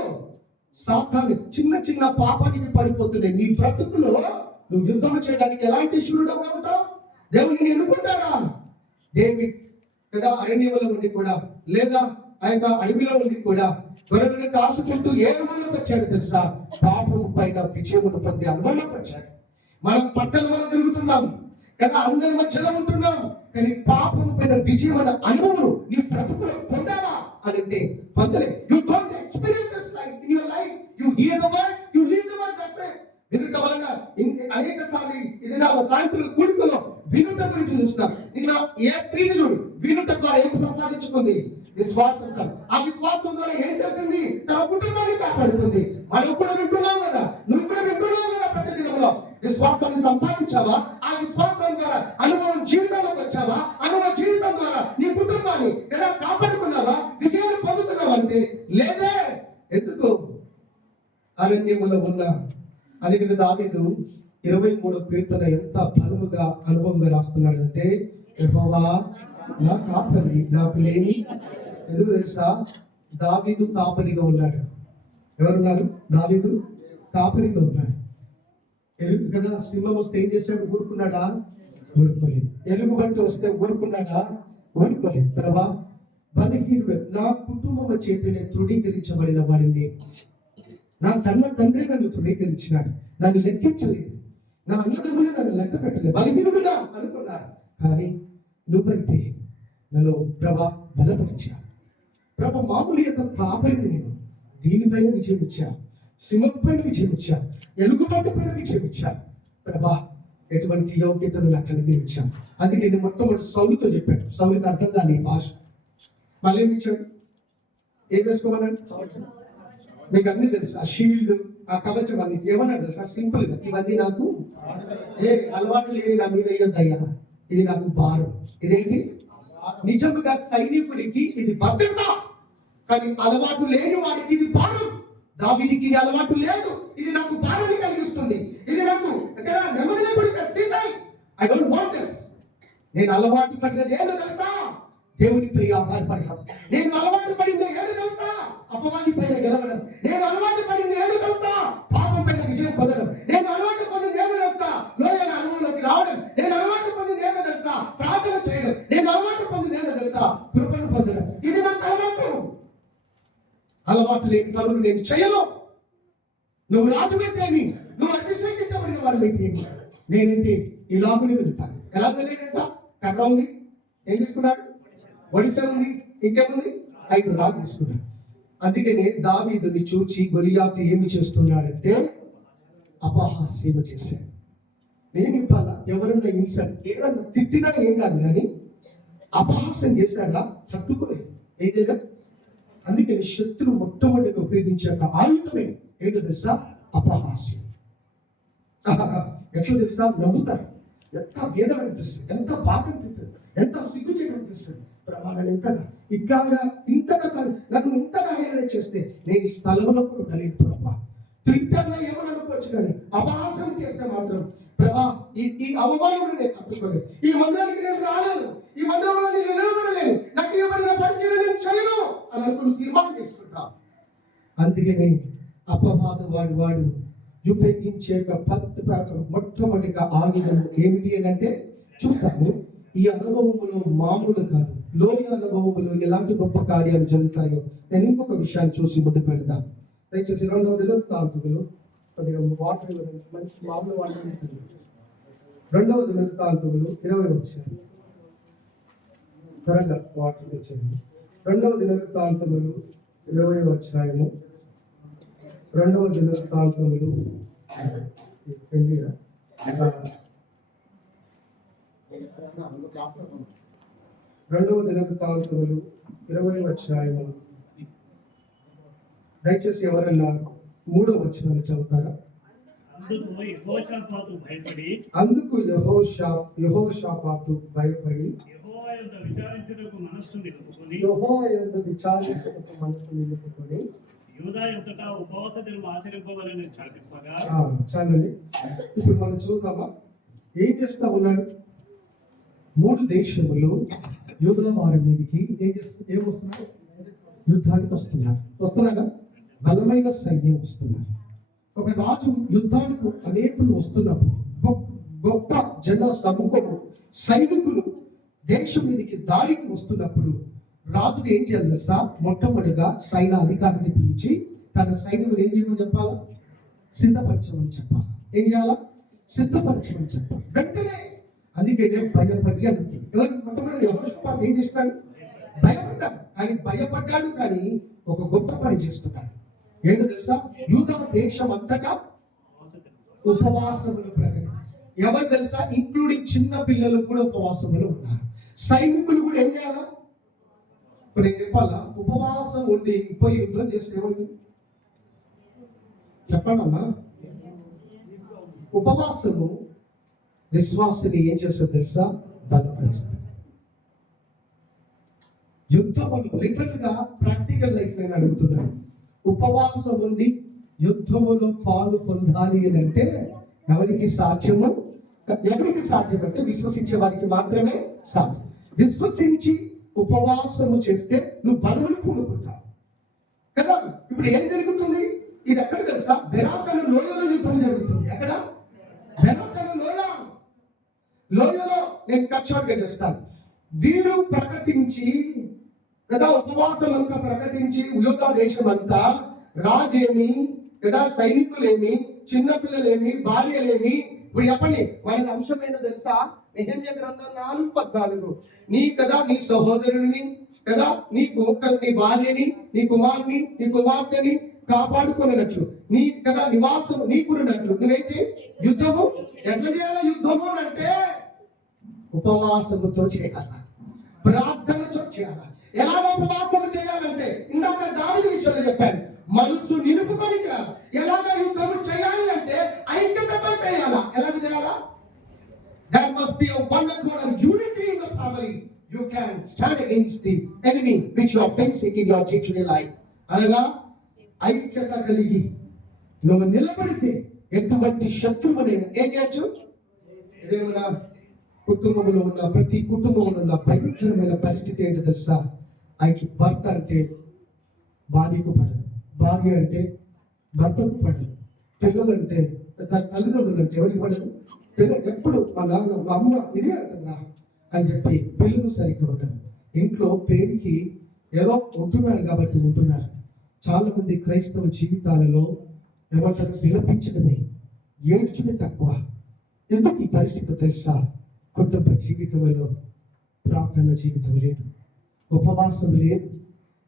సాతాను చిన్న పాపానికి పడిపోతున్నాయి. నీ బ్రతుకులో నువ్వు యుద్ధం చేయడానికి ఎలాంటి శూరుడుగా ఉంటావు? దేవుడిని ఎన్నుకుంటాడా? డేవిడ్ కదా అరణ్యంలో ఉండి కూడా, లేదా ఆ యొక్క అడవిలో ఉండి కూడా గొర్రెలను కాసుకుంటూ ఏ అనుభవంలోకి వచ్చాడు తెలుసా? పాపం పైన విజయమును పొందే అనుభవంలోకి వచ్చాడు. మనం పట్టణంలో తిరుగుతున్నాం కదా, అందరి మధ్యలో ఉంటున్నాం, కానీ పాపం పైన విజయం అనే అనుభవం నీ బ్రతుకులో పొందావా అని అంటే పొందలే. You don't experience this life in your life. You hear the word, you live the word. That's it. వినుట వలన అనేక సార్లు ఇది నా సాయంత్రం కూడికలో వినుట గురించి చూస్తున్నాం. నిన్న ఏ స్త్రీని చూడు, వినుట ద్వారా ఏం సంపాదించుకుంది? విశ్వాసం. ఆ విశ్వాసం ద్వారా ఏం చేసింది? తన కుటుంబాన్ని కాపాడుకుంది. మనం కూడా వింటున్నాం కదా, నువ్వు కూడా వింటున్నావు కదా. ప్రతి దినంలో విశ్వాసాన్ని సంపాదించావా? ఆ విశ్వాసం ద్వారా అనుభవం జీవితంలోకి వచ్చావా? అనుభవ జీవితం ద్వారా నీ కుటుంబాన్ని ఎలా కాపాడుకున్నావా? విజయాన్ని పొందుతున్నావా అంటే లేదే. ఎందుకు? అరణ్యములో ఉన్న అది దావీదు 23వ కీర్తన ఎంత బలముగా అనుభవంగా రాస్తున్నాడు అంటే, యెహోవా నా కాపరి, నాకు లేని. ఎందుకు తెలుసా? దావీదు కాపరిగా ఉన్నాడు. ఎవరున్నారు? దావీదు కాపరిగా ఉన్నాడు. ఎలుగు కదా, సింహం వస్తే ఏం చేశాడు? ఊరుకున్నాడా? ఊరుకోలేదు. ఎలుగు బంటి వస్తే ఊరుకున్నాడా? ఊరుకోలేదు. ప్రభా బలహీనుడు నా కుటుంబం చేతనే తృణీకరించబడిన వాడిని. నా తండ్రి నన్ను తృణీకరించినాడు, నన్ను లెక్కించలేదు, నా అన్నదమ్ములు నన్ను లెక్క పెట్టలేదు, బలహీనుడుగా అనుకున్నాడు. కానీ నువ్వైతే నన్ను ప్రభా బలపరిచావు. ప్రభా మామూలు యొక్క కాపరిని నేను దీనిపైన విజయం ఇచ్చా, సింహం పైన విజయం ఇచ్చా, ఎలుగుబంటి పైన విజయం ఇచ్చా. ప్రభా ఎటువంటి యోగ్యతను నాకు అనుగ్రహించాను. అది నేను మొట్టమొదటి సౌలుతో చెప్పాను. సౌలుకి అర్థం కాని భాష. మళ్ళీ ఏమి ఇచ్చాడు? ఏం చేసుకోమన్నాడు? మీకు అన్ని తెలుసు. ఆ షీల్డ్, ఆ కవచం అన్ని ఏమన్నాడు తెలుసా? సింపుల్ గా, ఇవన్నీ నాకు ఏ అలవాటు లేని నా మీద వేయొద్దయ్యా, ఇది నాకు భారం. ఇదేంటి? నిజంగా సైనికుడికి ఇది భద్రత, కానీ అలవాటు లేని వాడికి ఇది భారం. దావీదుకి ఇది అలవాటు లేదు, ఇది నాకు భారాన్ని కలిగిస్తుంది, ఇది నాకు నెమ్మది లేకుండా ఐ డోంట్ వాంట్ దిస్. నేను అలవాటు పడినది ఏదో తెలుసా? దేవునిపై ఆధారపడడం. నేను అలవాటు పడింది ఏదో తెలుసా? అపవాది పైన గెలవడం. నేను అలవాటు పడింది ఏదో తెలుసా? పాపం పైన విజయం పొందడం. నేను అలవాటు పొందింది ఏదో తెలుసా? లోయల అనుభవంలోకి రావడం. నేను అలవాటు పొందింది ఏదో తెలుసా? ప్రార్థన చేయడం. నేను అలవాటు పొందింది ఏదో తెలుసా? కృపను పొందడం. ఇది నాకు అలవాటు. అలవాటు లేని పనులు నేను చేయను. నువ్వు రాజువైతేమి, నువ్వు అభిషేకించబడిన వాడివైతేమి, నేనంటే ఈ లాగుని వెళ్తాను. ఎలా వెళ్ళేదంట? కర్ర ఉంది, ఏం తీసుకున్నాడు? ఒడిశ ఉంది, ఇంకేముంది? 5 రాళ్ళు తీసుకున్నాడు. అందుకనే దావీదుని చూచి గొలియాతు ఏమి చేస్తున్నాడంటే అపహాస్యం చేశాడు. నేను చెప్పాలా? ఎవరన్నా ఇన్సల్ట్ ఏదన్నా తిట్టినా ఏం కాదు, కానీ అపహాస్యం చేశాడా? తట్టుకోలేదు. ఏం చేయలేదు. అందుకని శత్రువు మొట్టమొదటిగా ఉపయోగించే ఆయుధమే ఏంటో తెలుసా? అపహాస్యం. ఎట్లా తెలుసా? నవ్వుతారు. ఎంత వేదన అనిపిస్తుంది, ఎంత బాధ అనిపిస్తుంది, ఎంత సిగ్గు చేయనిపిస్తుంది. ప్రమాణాలు ఎంతగా ఇంతగా నన్ను ఇంతగా హేళన చేస్తే నేను ఈ స్థలంలో కూడా ఉండలేను ప్రభా. తృప్తంగా ఏమని అనుకోవచ్చు, కానీ అపహాస్యం చేస్తే మాత్రం ప్రభా ఈ అవమానం నేను తప్పుకోలేదు. ఈ మందిరానికి నేను రాలేను, ఈ మందిరంలో నేను నిలబడలేను, నాకు ఏమైనా పరిచయం నేను చేయను అని అనుకుని తీర్మానం చేసుకుంటా. అందుకని అపవాదం వాడు ఉపయోగించే మొట్టమొదటిగా ఆయుధం ఏమిటి అని అంటే చూస్తాము. ఈ అనుభవములో మామూలు కాదు, లోయ అనుభవములో ఎలాంటి గొప్ప కార్యాలు జరుగుతాయో నేను ఇంకొక విషయాన్ని చూసి ముందుకు వెళ్తాను. దయచేసి 2వ దినవృత్తాంతములు కొద్దిగా వాటర్ మంచి మామూలు వాటర్. 2వ దినవృత్తాంతములు 20 వచ్చారు. త్వరగా వాటర్ తెచ్చేయండి. 2వ దినవృత్తాంతములు 20వ అధ్యాయము. 2వ దినవృత్తాంతములు 2వ దినవృత్తాంతములు 20వ అధ్యాయము. దయచేసి ఎవరన్నా 3వ వచనాన్ని చదువుతారా? అందుకు యెహోషాపాతు భయపడి యెహోవా యొద్ద విచారించుటకు మనస్సు నిలుపుకొని యూదా యొద్దట ఉపవాస దినము ఆచరింపవలని చాటింపగా. చాలండి. ఇప్పుడు మనం చూద్దామా ఏం చేస్తా ఉన్నాడు? 3 దేశములు యూదా వారి మీదకి ఏమొస్తున్నారు? యుద్ధానికి వస్తున్నారా? బలమైన సైన్యం వస్తున్నారు. ఒక రాజు యుద్ధానికి అనేకులు వస్తున్నప్పుడు గొప్ప జన సమూహము సైనికులు దేశం మీదకి దాడికి వస్తున్నప్పుడు రాజుకు ఏం చేయాలి తెలుసా? మొట్టమొదటిగా సైన్య అధికారిని పిలిచి తన సైన్యులు ఏం చేయమని చెప్పాలా? సిద్ధపరచమని చెప్పాలి. ఏం చేయాలా? సిద్ధపరచమని చెప్పాలి. వెంటనే అందుకే భయపడి అనుకుంది. మొట్టమొదటి యెహోషాపాతు ఏం చేస్తున్నాడు? భయపడ్డాడు. ఆయన భయపడ్డాడు కానీ ఒక గొప్ప పని చేస్తున్నాడు. ఏంటో తెలుసా? యూదా దేశం అంతటా ఉపవాసములు ప్రకటన. ఎవరు తెలుసా? ఇంక్లూడింగ్ చిన్న పిల్లలు కూడా ఉపవాసములు ఉన్నారు. సైనికులు కూడా ఏం చేయాలా? ఇప్పుడు నేను చెప్పాలా? ఉపవాసం ఉండి పోయి యుద్ధం చేస్తే ఏమవుతుంది చెప్పండమ్మా? ఉపవాసము విశ్వాసాన్ని ఏం చేస్తుంది తెలుసా? బలపరుస్తుంది. యుద్ధములు లిటరల్ గా ప్రాక్టికల్ లైఫ్ నేను అడుగుతున్నాను. ఉపవాసం ఉండి యుద్ధములో పాలు పొందాలి అని అంటే ఎవరికి సాధ్యము? ఎవరికి సాధ్యం అంటే విశ్వసించే వారికి మాత్రమే సాధ్యం. విశ్వసించి ఉపవాసము చేస్తే నువ్వు బలమును పూనుకుంటావు కదా. ఇప్పుడు ఏం జరుగుతుంది? ఇది ఎక్కడ తెలుసా? బెరాకను లోయలో యుద్ధం జరుగుతుంది. ఎక్కడ? బెరాకను లోయలో నేను కచ్చాట్గా చేస్తాను. వీరు ప్రకటించి కదా, ఉపవాసం అంతా ప్రకటించి యూదా దేశం అంతా రాజేమి కదా, సైనికులేమి, చిన్నపిల్లలేమి, భార్యలేమి. ఇప్పుడు చెప్పండి, వాళ్ళ అంశం ఏంటో తెలుసా? నెహెమ్యా గ్రంథం 4:14. నీ కదా నీ సహోదరుని కదా నీ భార్యని, నీ కుమారుని, నీ కుమార్తెని కాపాడుకున్నట్లు నీ కదా నివాసం నీకున్నట్లు నువ్వైతే యుద్ధము ఎట్లా చేయాలి? యుద్ధము అంటే ఉపవాసముతో చేయాల, ప్రార్థనతో చేయాలి. ఎలాగ ఉపవాసం చేయాలంటే ఇందాక దావీదు విషయంలో చెప్పాను, మనస్సు నిలుపుకొని చేయాలి. ఎలాగ యుద్ధం చేయాలి అంటే ఐక్యతతో చేయాలా. ఎలాగ చేయాలా? There must be a one accord and unity in the family. You can stand against the enemy which you are facing in your day-to-day life. అనగా ఐక్యత కలిగి నువ్వు నిలబడితే ఎటువంటి శత్రువునైనా ఏం చేయొచ్చు? ఏదైనా కుటుంబంలో ఉన్న ప్రతి కుటుంబంలో ఉన్న భయంకరమైన పరిస్థితి ఏంటో తెలుసా? ఆయనకి భర్త అంటే భార్యకు పడదు, భార్య అంటే భర్తకు పడదు, పిల్లలు అంటే తల్లిదండ్రులు అంటే ఎవరికి పడదు. పిల్లలు ఎప్పుడు మా నాన్న మా అమ్మ ఇదే అంటుందా అని చెప్పి పిల్లలు సరిగ్గా ఉంటారు. ఇంట్లో పేరుకి ఏదో ఉంటున్నారు కాబట్టి ఉంటున్నారు. చాలా మంది క్రైస్తవ జీవితాలలో ఏమంటారు? విలపించడమే, ఏడ్చడమే తక్కువ. ఎందుకు ఈ పరిస్థితి తెలుసా? కుటుంబ జీవితంలో ప్రార్థన జీవితం లేదు, ఉపవాసం లేదు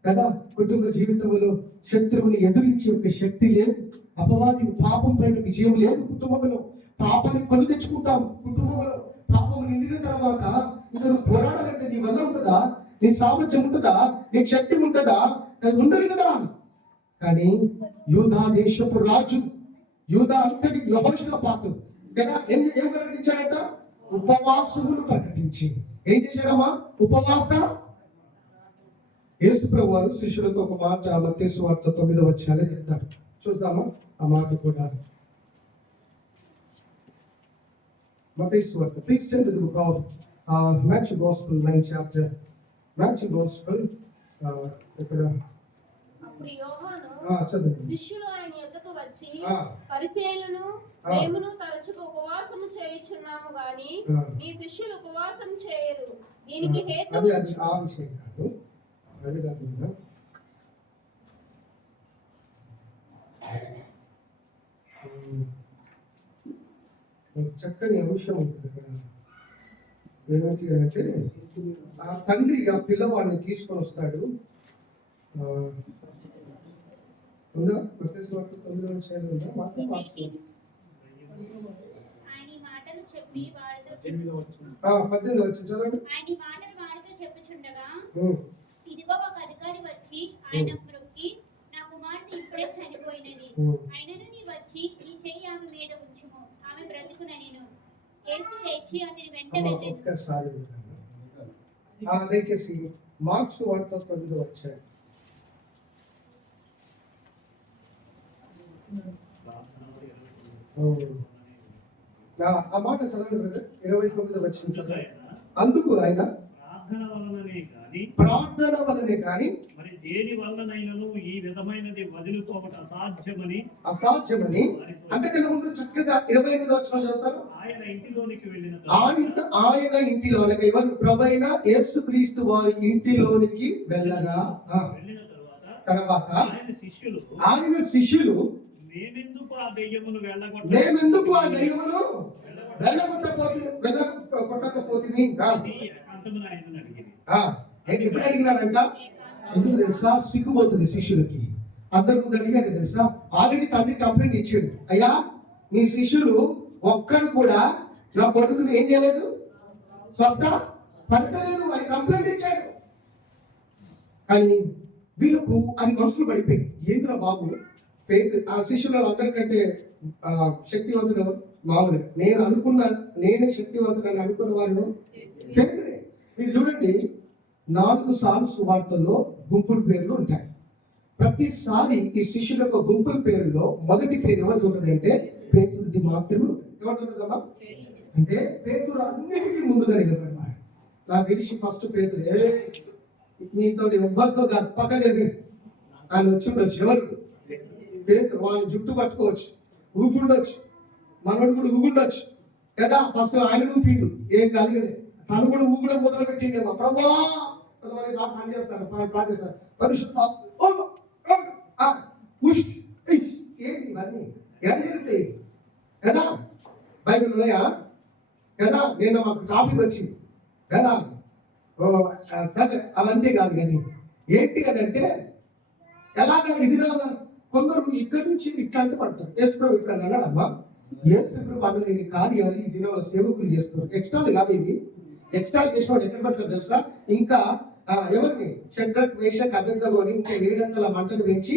కదా. కుటుంబ జీవితంలో శత్రువుని ఎదురించే ఒక శక్తి లేదు. అపవాది పాపం పైన విజయం లేదు. కుటుంబంలో పాపాన్ని కొని తెచ్చుకుంటాం. కుటుంబంలో పాపం నిండిన తర్వాత ఇతను పోరాడాలంటే నీ వల్ల ఉంటుందా? నీ సామర్థ్యం ఉంటుందా? నీ శక్తి ఉంటుందా? అది ఉండదు కదా. కానీ యూదా దేశపు రాజు, యూదా అంతటి యెహోషాపాతు కదా ఏం ప్రకటించాడట? ఉపవాసములు ప్రకటించి ఏం చేశారమ్మా? ఉపవాస. యేసు ప్రభువు వారు శిష్యులతో ఒక మాట మత్తయి సువార్త 9వ అధ్యాయంలో చెప్తారు. చూద్దామా ఆ మాట కూడా? మత్తయి సువార్త. Please turn to the book of Matthew Gospel 9th chapter. Matthew Gospel ఇక్కడ అప్పుడు యోహాను చదువు. శిష్యులు ఆయన యొద్దకు వచ్చి పరిసయ్యులను మేమును తరచుగా ఉపవాసము చేయుచున్నాము గాని నీ శిష్యులు ఉపవాసం చేయరు, దీనికి హేతువు అది ఆ విషయం కాదు. అది కాదు. చక్కని అంశం ఉంటుంది ఇక్కడ. ఏమంటే ఆ తండ్రి ఆ పిల్లవాడిని తీసుకొని వస్తాడు. ఉందా మత్తయి వార్త 9వ అధ్యాయంలో ఉందా? మాత్రం ఆయన ఈ మాటలు చెప్పి వారితో 18వ వచ్చిన చదవండి. ఆయన ఈ మాటలు వారితో చెప్పుచుండగా ఇదిగో ఒక అధికారి వచ్చి ఆయన మ్రొక్కి, నా కుమార్తె ఇప్పుడే చనిపోయినది, అయినను నీ వచ్చి నీ చెయ్యి ఆమె మీద ఉంచుము, ఆమె బ్రతుకునెను. యేసు లేచి అతని వెంట వెళ్ళెను. ఒక్కసారి దయచేసి మార్క్స్ వార్త 9వ అధ్యాయం. ఆ మాట చదవండి బ్రదర్. 29వ వచనం చదవండి. అందుకు ఆయన ప్రార్థన వలనే కానీ మరి దేని వల్లనైనను ఈ విధమైనది వదులుకోవట అసాధ్యమని అంతకన్నా ముందు చక్కగా 28వ వచనం చదువుతారు. ఆయన ఇంటిలోనికి వెళ్ళిన ఆయన ఇంటిలోనికి ఎవరు? ప్రభువైన యేసుక్రీస్తు వారి ఇంటిలోనికి వెళ్ళగా తర్వాత ఆయన శిష్యులు మేమెందుకు ఆ దెయ్యమును వెళ్ళగొట్టకపోతుంది ఎప్పుడు అడిగినారంట? ఎందుకు తెలుసా? సిగ్గుపోతుంది శిష్యులకి. అందరి ముందు అడిగారు తెలుసా? ఆల్రెడీ తండ్రి కంప్లైంట్ ఇచ్చాడు, అయ్యా మీ శిష్యులు ఒక్కడు కూడా నా కొడుకుని ఏం చేయలేదు, స్వస్థ పరచలేదు అని కంప్లైంట్ ఇచ్చాడు. కానీ వీళ్ళకు అది మనసులో పడిపోయింది. ఏంద్రా బాబు, ఆ శిష్యులు అందరికంటే శక్తివంతుడు మామూలుగా నేనే శక్తివంతుడని అనుకున్న వాళ్ళు పేతురే. మీరు చూడండి, 4 సార్లు సువార్తల్లో గుంపుల పేర్లు ఉంటాయి. ప్రతిసారి ఈ శిష్యుల యొక్క గుంపుల పేరులో మొదటి పేరు ఎవరికి ఉంటుంది అంటే పేతురుది మాత్రమే. ఎవరికి ఉంటుందమ్మా అంటే పేతురు అన్నిటికీ ముందుగా నిలబడతాడు. నాకు తెలిసి ఫస్ట్ పేతురు మీతో ఎవ్వరితో కాదు, పక్క జరిగింది ఆయన వచ్చి ఉండొచ్చు. ఎవరు? పేతురు. వాళ్ళ జుట్టు పట్టుకోవచ్చు, ఊగుండొచ్చు, మనోడు కూడా ఊగుండొచ్చు కదా. ఫస్ట్ ఆయన ఊపిండు, ఏం కలిగలే. తను కూడా ఊగుడ మొదలు పెట్టిందేమో. ప్రభా కొంతమంది బాగా పనిచేస్తారు, ప్రార్థిస్తారు, పరిశుద్ధ ఏంటి ఇవన్నీ ఏంటి కదా. బైబిల్ ఉన్నాయా కదా. నేను మాకు టాపిక్ వచ్చింది కదా. సరే అవంతే కాదు. కానీ ఏంటి అని అంటే ఎలాగ ఇది కొందరు ఇక్కడి నుంచి ఇట్లాంటి పడతారు. యేసుప్రభు ఇట్లా అన్నాడమ్మా, యేసుప్రభు అన్నలేని కార్యాలు ఈ దినాల సేవకులు చేస్తారు. ఎక్స్ట్రాలు కాదు ఇవి. ఎక్స్ట్రా చేసిన వాడు ఎక్కడ పడతారు తెలుసా? ఇంకా ఎవరిని షడ్రక్ మేషక్ అబేద్నెగోని ఇంకా 700 మంటలు పెంచి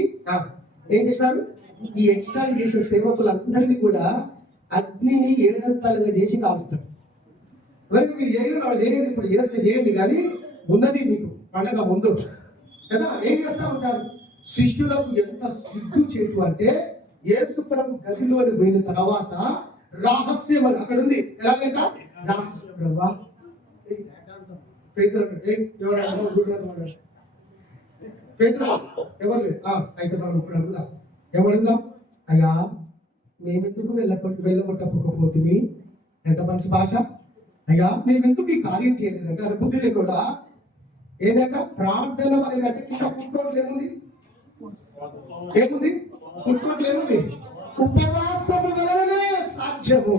ఏం చేసినారు? ఈ ఎక్స్ట్రా చేసిన సేవకులందరినీ కూడా అగ్నిని 700గా చేసి కాలుస్తారు. మరి మీరు చేయండి, ఇప్పుడు చేస్తే చేయండి, కానీ ఉన్నది మీకు పండగ ముందు కదా. ఏం చేస్తా ఉంటారు? శిష్యులకు ఎంత సిగ్గు చేటు అంటే యేసుప్రభు గదిలోని పోయిన తర్వాత రహస్యం అక్కడ ఉంది. ఎలాగంట? పేతురు ఎవరు లేదు. అయితే మనం ఇప్పుడు అడుగుదాం, ఎవరుందాం? అయ్యా మేమెందుకు వెళ్ళగొట్టకపోతుంది? ఎంత మంచి భాష. అయ్యా మేమెందుకు ఈ కార్యం చేయలేదంటే అది బుద్ధి లేకుండా ఏంటంట? ప్రార్థన అనేది అంటే కింద ఫుట్నోట్లు ఏముంది? ఫుట్నోట్లు ఏముంది? ఉపవాసము వలననే సాధ్యము.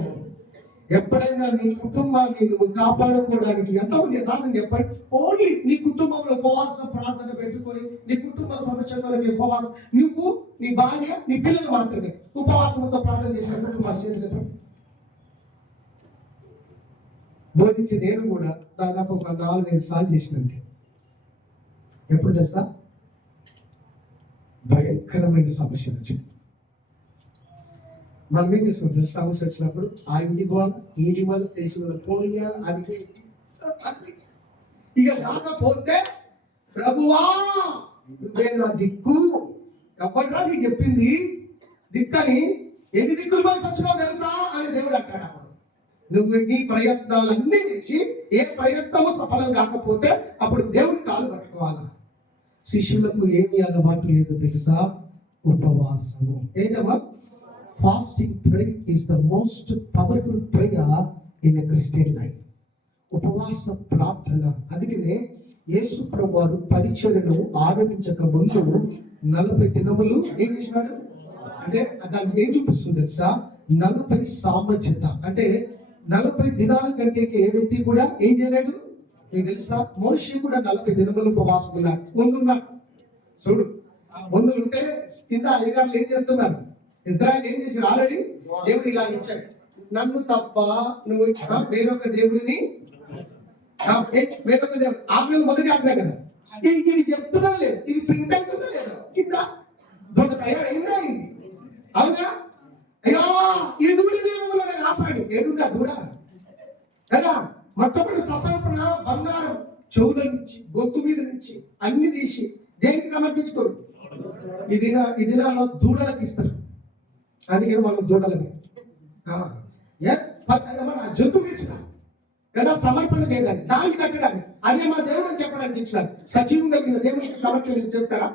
ఎప్పుడైనా నీ కుటుంబాన్ని నువ్వు కాపాడుకోవడానికి ఎంతమంది యథార్థం చెప్పండి. ఓన్లీ నీ కుటుంబంలో ఉపవాస ప్రార్థన పెట్టుకొని నీ కుటుంబ సమస్యలో ఉపవాసం, నువ్వు నీ భార్య నీ పిల్లలు మాత్రమే ఉపవాసంతో ప్రార్థన చేసిన కుటుంబాలు చేతులు బోధించి నేను కూడా దాదాపు ఒక 4-5 సార్లు చేసినంతే. ఎప్పుడు తెలుసా? భయంకరమైన సమస్య వచ్చింది. మనం ఏం చేస్తాం? సమస్య వచ్చినప్పుడు ఆ ఇంటి పోవాలి, ఈ ఇంటి వాళ్ళు తెలిసిన ఫోన్ చేయాలి. అది ఇక కాకపోతే ప్రభువా నా దిక్కు ఎవడ్రా నీకు చెప్పింది దిక్కని, ఎన్ని దిక్కులు పోయి వచ్చినావు తెలుసా అని దేవుడు అంటాడు. అప్పుడు నువ్వు నీ ప్రయత్నాలన్నీ చేసి ఏ ప్రయత్నము సఫలం కాకపోతే అప్పుడు దేవుడి కాలు పట్టుకోవాలి. శిష్యులకు ఏమి అలవాటు లేదు తెలుసా? ఉపవాసము. ఏంటమ్మా? Fasting prayer is the most powerful prayer in a Christian life. ఉపవాస ప్రార్థన. అందుకనే యేసు ప్రభువు వారు పరిచర్యను ఆరంభించక ముందు 40 దినములు ఏం చేసినాడు అంటే దాన్ని ఏం చూపిస్తుంది తెలుసా? 40 సామర్థ్యత. అంటే 40 దినాల కంటే ఏ వ్యక్తి కూడా ఏం చేయలేడు, నీకు తెలుసా మోషే కూడా 40 దినములు ఉపవాసం ఉన్నారు. ముందున్నా చూడు, ముందు ఉంటే కింద అధికారులు ఏం చేస్తున్నారు? ఇజ్రాయెల్ ఏం చేశారు? ఆల్రెడీ దేవుడు ఇలా ఇచ్చాడు, నన్ను తప్ప నువ్వు వేరొక దేవుడిని వేరొక దేవుడు ఆజ్ఞలు మొదటి ఆజ్ఞ కదా. ఇది చెప్తున్నా లేదు, ఇది ప్రింట్ అవుతుందా లేదా కింద దొంగ తయారైందా అయింది? అవునా? అయ్యో ఈ దూడి నియమములను ఆపాడు. ఏడుగా దూడ కదా. మొట్టమొదటి సమర్పణ బంగారం, చెవుల నుంచి గొంతు మీద నుంచి అన్ని తీసి దేనికి సమర్పించుకోడు? ఇది నా దూడలకు ఇస్తారు. అందుకే మనం దూడలకి మన జంతువు ఇచ్చిన కదా సమర్పణ చేయడానికి, దాన్ని కట్టడానికి. అదే మా దేవుడు చెప్పడానికి ఇచ్చినారు. సజీవం కలిగిన దేవుడికి సమర్పణ చేస్తారా?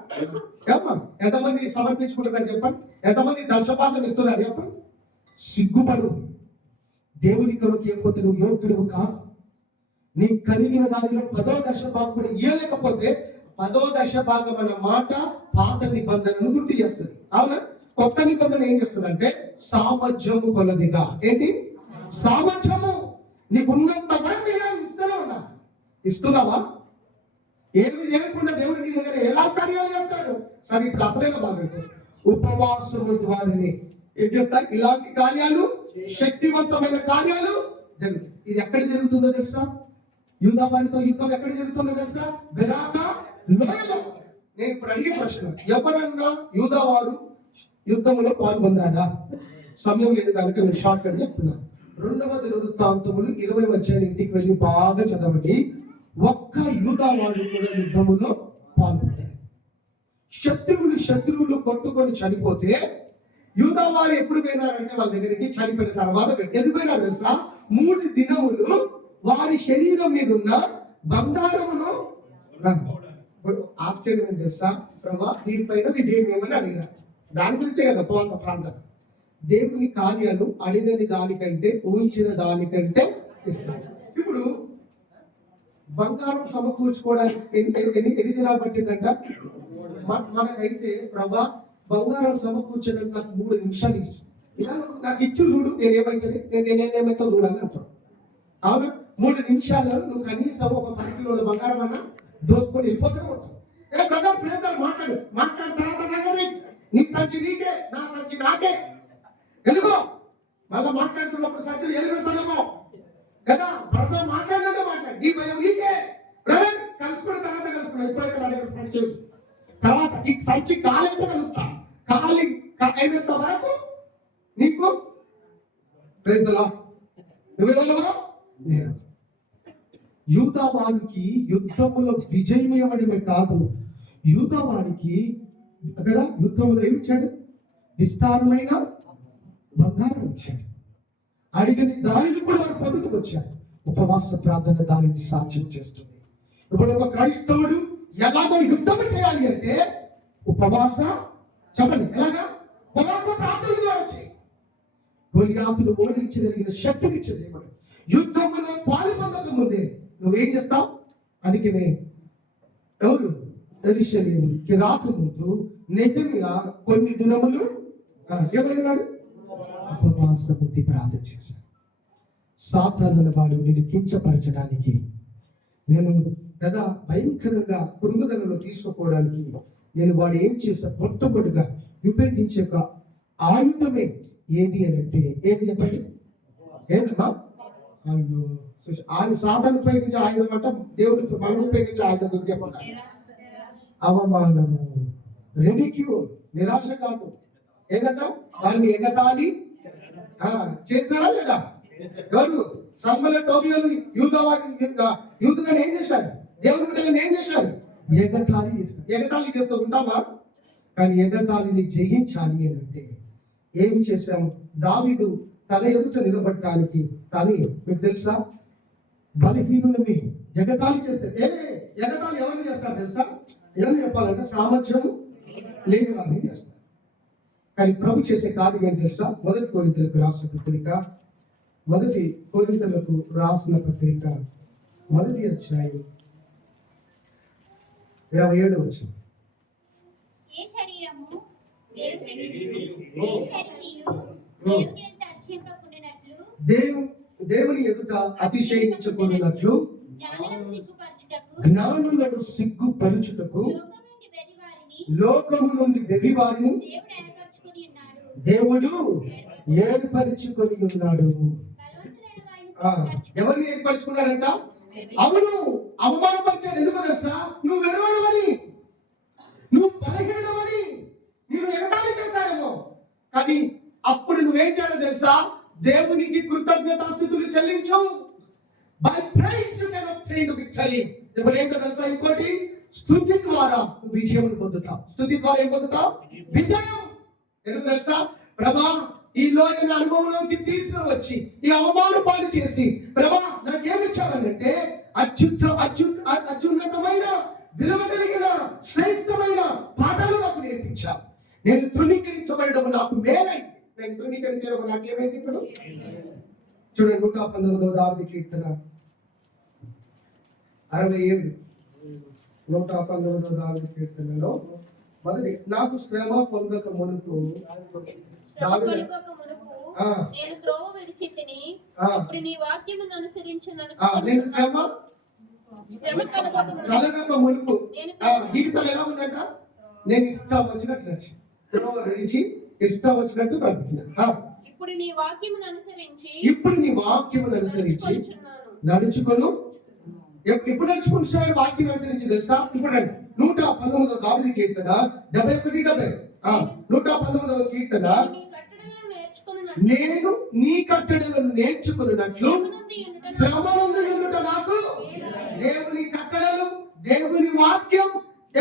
ఏమ్మా ఎంతమంది సమర్పించుకుంటున్నారు చెప్పండి? ఎంతమంది దశపాతం ఇస్తున్నారు చెప్పండి? సిగ్గుపడు. దేవుని కొరకు ఇవ్వకపోతే నువ్వు యోగ్యుడు కాదు. నీకు కలిగిన దానిలో 10వ దశభాగం కూడా ఇవ్వలేకపోతే 10వ దశభాగం అన్న మాట పాత నిబంధనను గుర్తు చేస్తుంది. అవునా? కొత్త నిబంధన ఏం చేస్తుంది అంటే సామర్థ్యము కొలదిగా. ఏంటి సామర్థ్యము? నీకున్నంత వరకు ఇస్తున్నావా? ఏమి లేకుండా దేవుడు నీ దగ్గర ఎలా కార్యాలు చేస్తాడు? సరే, ఇప్పుడు అసలైన బాగా ఉపవాసము ద్వారానే ఏం చేస్తాయి? ఇలాంటి కార్యాలు, శక్తివంతమైన కార్యాలు జరుగుతాయి. ఇది ఎక్కడ జరుగుతుందో తెలుసా? యూదా వారితో యుద్ధం ఎక్కడ జరుగుతుందో తెలుసా? బెరాకా లోయలో. నేను ఇప్పుడు అడిగే ప్రశ్న, ఎవరన్నా యూదా వారు యుద్ధంలో పాల్గొన్నారా? సమయం లేదు కనుక నేను షార్ట్ కట్ చెప్తున్నాను. 2వ దినవృత్తాంతములు 20వ అధ్యాయం ఇంటికి వెళ్ళి బాగా చదవండి. ఒక్క యూదా వారు కూడా యుద్ధములో పాల్గొంటారు. శత్రువులు కొట్టుకొని చనిపోతే యూదా వారు ఎప్పుడు పోయినారంటే వాళ్ళ దగ్గరికి చనిపోయిన తర్వాత ఎందుకు పోయినారు తెలుసా? 3 దినములు వారి శరీరం మీద ఉన్న బంగారమును ఆశ్చర్యం తెలుసా? ప్రభా దీనిపైన విజయం ఏమని అడిగినారు. దాని గురించే కదా ఉపవాస ప్రాంతం. దేవుని కార్యాలు అడిగని దానికంటే ఊహించిన దానికంటే ఇస్తారు. ఇప్పుడు బంగారం సమకూర్చుకోవడానికి ఎన్ని దినాలు పట్టిందంట? మనకైతే ప్రభా బంగారం సమకూర్చడానికి నాకు 3 నిమిషాలు ఇచ్చి ఇలా నాకు ఇచ్చి చూడు, నేనేమైతే చూడాలి అంటాం. అవునా? 3 నిమిషాలు నువ్వు కనీసం ఒక 10 కిలోల బంగారం అన్నా దోసుకొని వెళ్ళిపోతూనే ఉంటావు. బ్రదర్ ప్రేతాలు మాట్లాడు తర్వాత నీ సంచి నీకే, నా సంచి నాకే. ఎందుకో మళ్ళా మాట్లాడుతున్నప్పుడు సంచులు ఎలుగుతామో కదా. బ్రదర్ మాట్లాడినట్టే మాట్లాడు, నీ భయం నీకే. బ్రదర్ కలుసుకున్న తర్వాత కలుసుకున్నా, ఇప్పుడైతే నా దగ్గర సంచి తర్వాత ఈ సంచి కాలైతే కలుస్తా, కాలి అయినంత వరకు నీకు ప్రేస్తలా నువ్వెవరో నేను. యూదా వారికి యుద్ధములో విజయం ఇవ్వడమే కాదు, యూదా వారికి కదా యుద్ధంలో ఏమిచ్చాడు? విస్తారమైన బంగారం ఇచ్చాడు. అడిగని దానిని కూడా వారు పొందుతూ వచ్చారు. ఉపవాస ప్రార్థన దానిని సాక్ష్యం చేస్తుంది. ఇప్పుడు ఒక క్రైస్తవుడు ఎలాగో యుద్ధం చేయాలి అంటే ఉపవాస చెప్పండి ఎలాగా? ఉపవాస ప్రార్థన ద్వారా చేయి. గొలియాతును ఓడించగలిగిన శక్తినిచ్చేది ఏమని? యుద్ధంలో పాల్పొందక ముందే నువ్వేం చేస్తావు? అందుకే ఎవరు యెరూషలేముకి రాకముందు నెహెమ్యా కొన్ని దినములు ఏమైనాడు? ఉపవాస బుద్ధి ప్రార్థన చేశాడు. సాతానుల వాడు నిన్ను కించపరచడానికి, నేను కదా భయంకరంగా పురుగుదలలో తీసుకుపోవడానికి నేను వాడు ఏం చేస్తా మొట్టమొదటిగా ఉపయోగించే ఒక ఆయుధమే ఏది అని అంటే ఏది చెప్పండి? ఏంటమ్మా? సాతాను ఉపయోగించే ఆయుధం అంటే దేవుడు మనం ఉపయోగించే ఆయుధం చెప్పండి. అవమానము, రెడిక్యూల్, నిరాశ కాదు. ఏంటంట? వారిని ఎగతాళి చేసినారా లేదా? ఎవరు? సంబల టోబియాలు యూదులను ఏం చేశారు? దేవుని బిడ్డలను ఏం చేశారు? ఎగతాళి చేస్తారు. ఎగతాళి చేస్తూ ఉంటామా? కానీ ఎగతాళిని జయించాలి అని అంటే ఏం చేశాం? దావీదు తన ఎదుట నిలబడటానికి తని మీకు తెలుసా? బలహీనులమే ఎగతాళి చేస్తారు. ఎగతాళి ఎవరిని చేస్తారు తెలుసా? ఏమని చెప్పాలంటే సామర్థ్యము లేని వారిని చేస్తారు. కానీ ప్రభు చేసే కార్యం ఏం తెలుసా? 1 కొరింథీయులకు రాసిన పత్రిక 1 కొరింథీయులకు రాసిన పత్రిక 1వ అధ్యాయం 27వ వచనం. ఏ శరీరము ఏ శరీరము దేవుని ఎదుట అతిశయింపకుండినట్లు దేవుని ఎదుట అతిశయించకున్నట్లు జ్ఞానులకు సిగ్గు జ్ఞానులను సిగ్గుపరుచుటకు లోకము నుండి వెర్రివారిని దేవుడు ఏర్పరచుకొని ఉన్నాడు. ఎవరిని ఏర్పరచుకున్నాడంట? అవును, అవమానపరిచాడు. ఎందుకు తెలుసా? నువ్వు వెర్రివాడవని, నువ్వు బలహీనుడవని, నేను ఎగతాళి చేస్తాడేమో. కానీ అప్పుడు నువ్వేం చేయాలో తెలుసా? దేవునికి కృతజ్ఞతాస్తుతులు చెల్లించు. By praise you can obtain victory. ఇప్పుడు ఏంటో తెలుసా? ఇంకోటి, స్తుతి ద్వారా విజయం పొందుతావు. స్తుతి ద్వారా ఏం పొందుతావు? విజయం. ఎందుకు తెలుసా? ప్రభా, ఈ లోయన అనుభవంలోకి తీసుకుని వచ్చి ఈ అవమానం పాలు చేసి, ప్రభా నాకేమిచ్చావనంటే అత్యున్నతమైన విలువ కలిగిన శ్రేష్టమైన పాఠాలు నాకు నేర్పించావు. నేను తృణీకరించబడడం నాకు మేలైంది. నేను తృణీకరించడం నాకేమైంది? ఇప్పుడు చూడండి, 119వ దావీదు కీర్తన 67. 119వ దావీదు కీర్తనలో మొదటి, నాకు శ్రమ పొందక మునుపు నేను త్రోవ విడిచితిని, ఇప్పుడు నీ వాక్యమును అనుసరించునను. నేను శ్రమ కలగక మునుపు జీవితం ఎలా ఉందంట? నేను ఇష్టం వచ్చినట్టు త్రోవ విడిచి ఇష్టం వచ్చినట్టు బ్రతికినా. ఇప్పుడు నీ వాక్యమును అనుసరించి నడుచుకొను. ఎప్పుడు నడుచుకుంటున్నాడు వాక్యం అనుసరించి తెలుసా? ఇప్పుడు 119వ దావీదు కీర్తన 71. 119వ కీర్తన, నేను నీ కట్టడలను నేర్చుకున్నట్లు శ్రమనందు ఉండుట నాకు. దేవుని కట్టడలు, దేవుని వాక్యం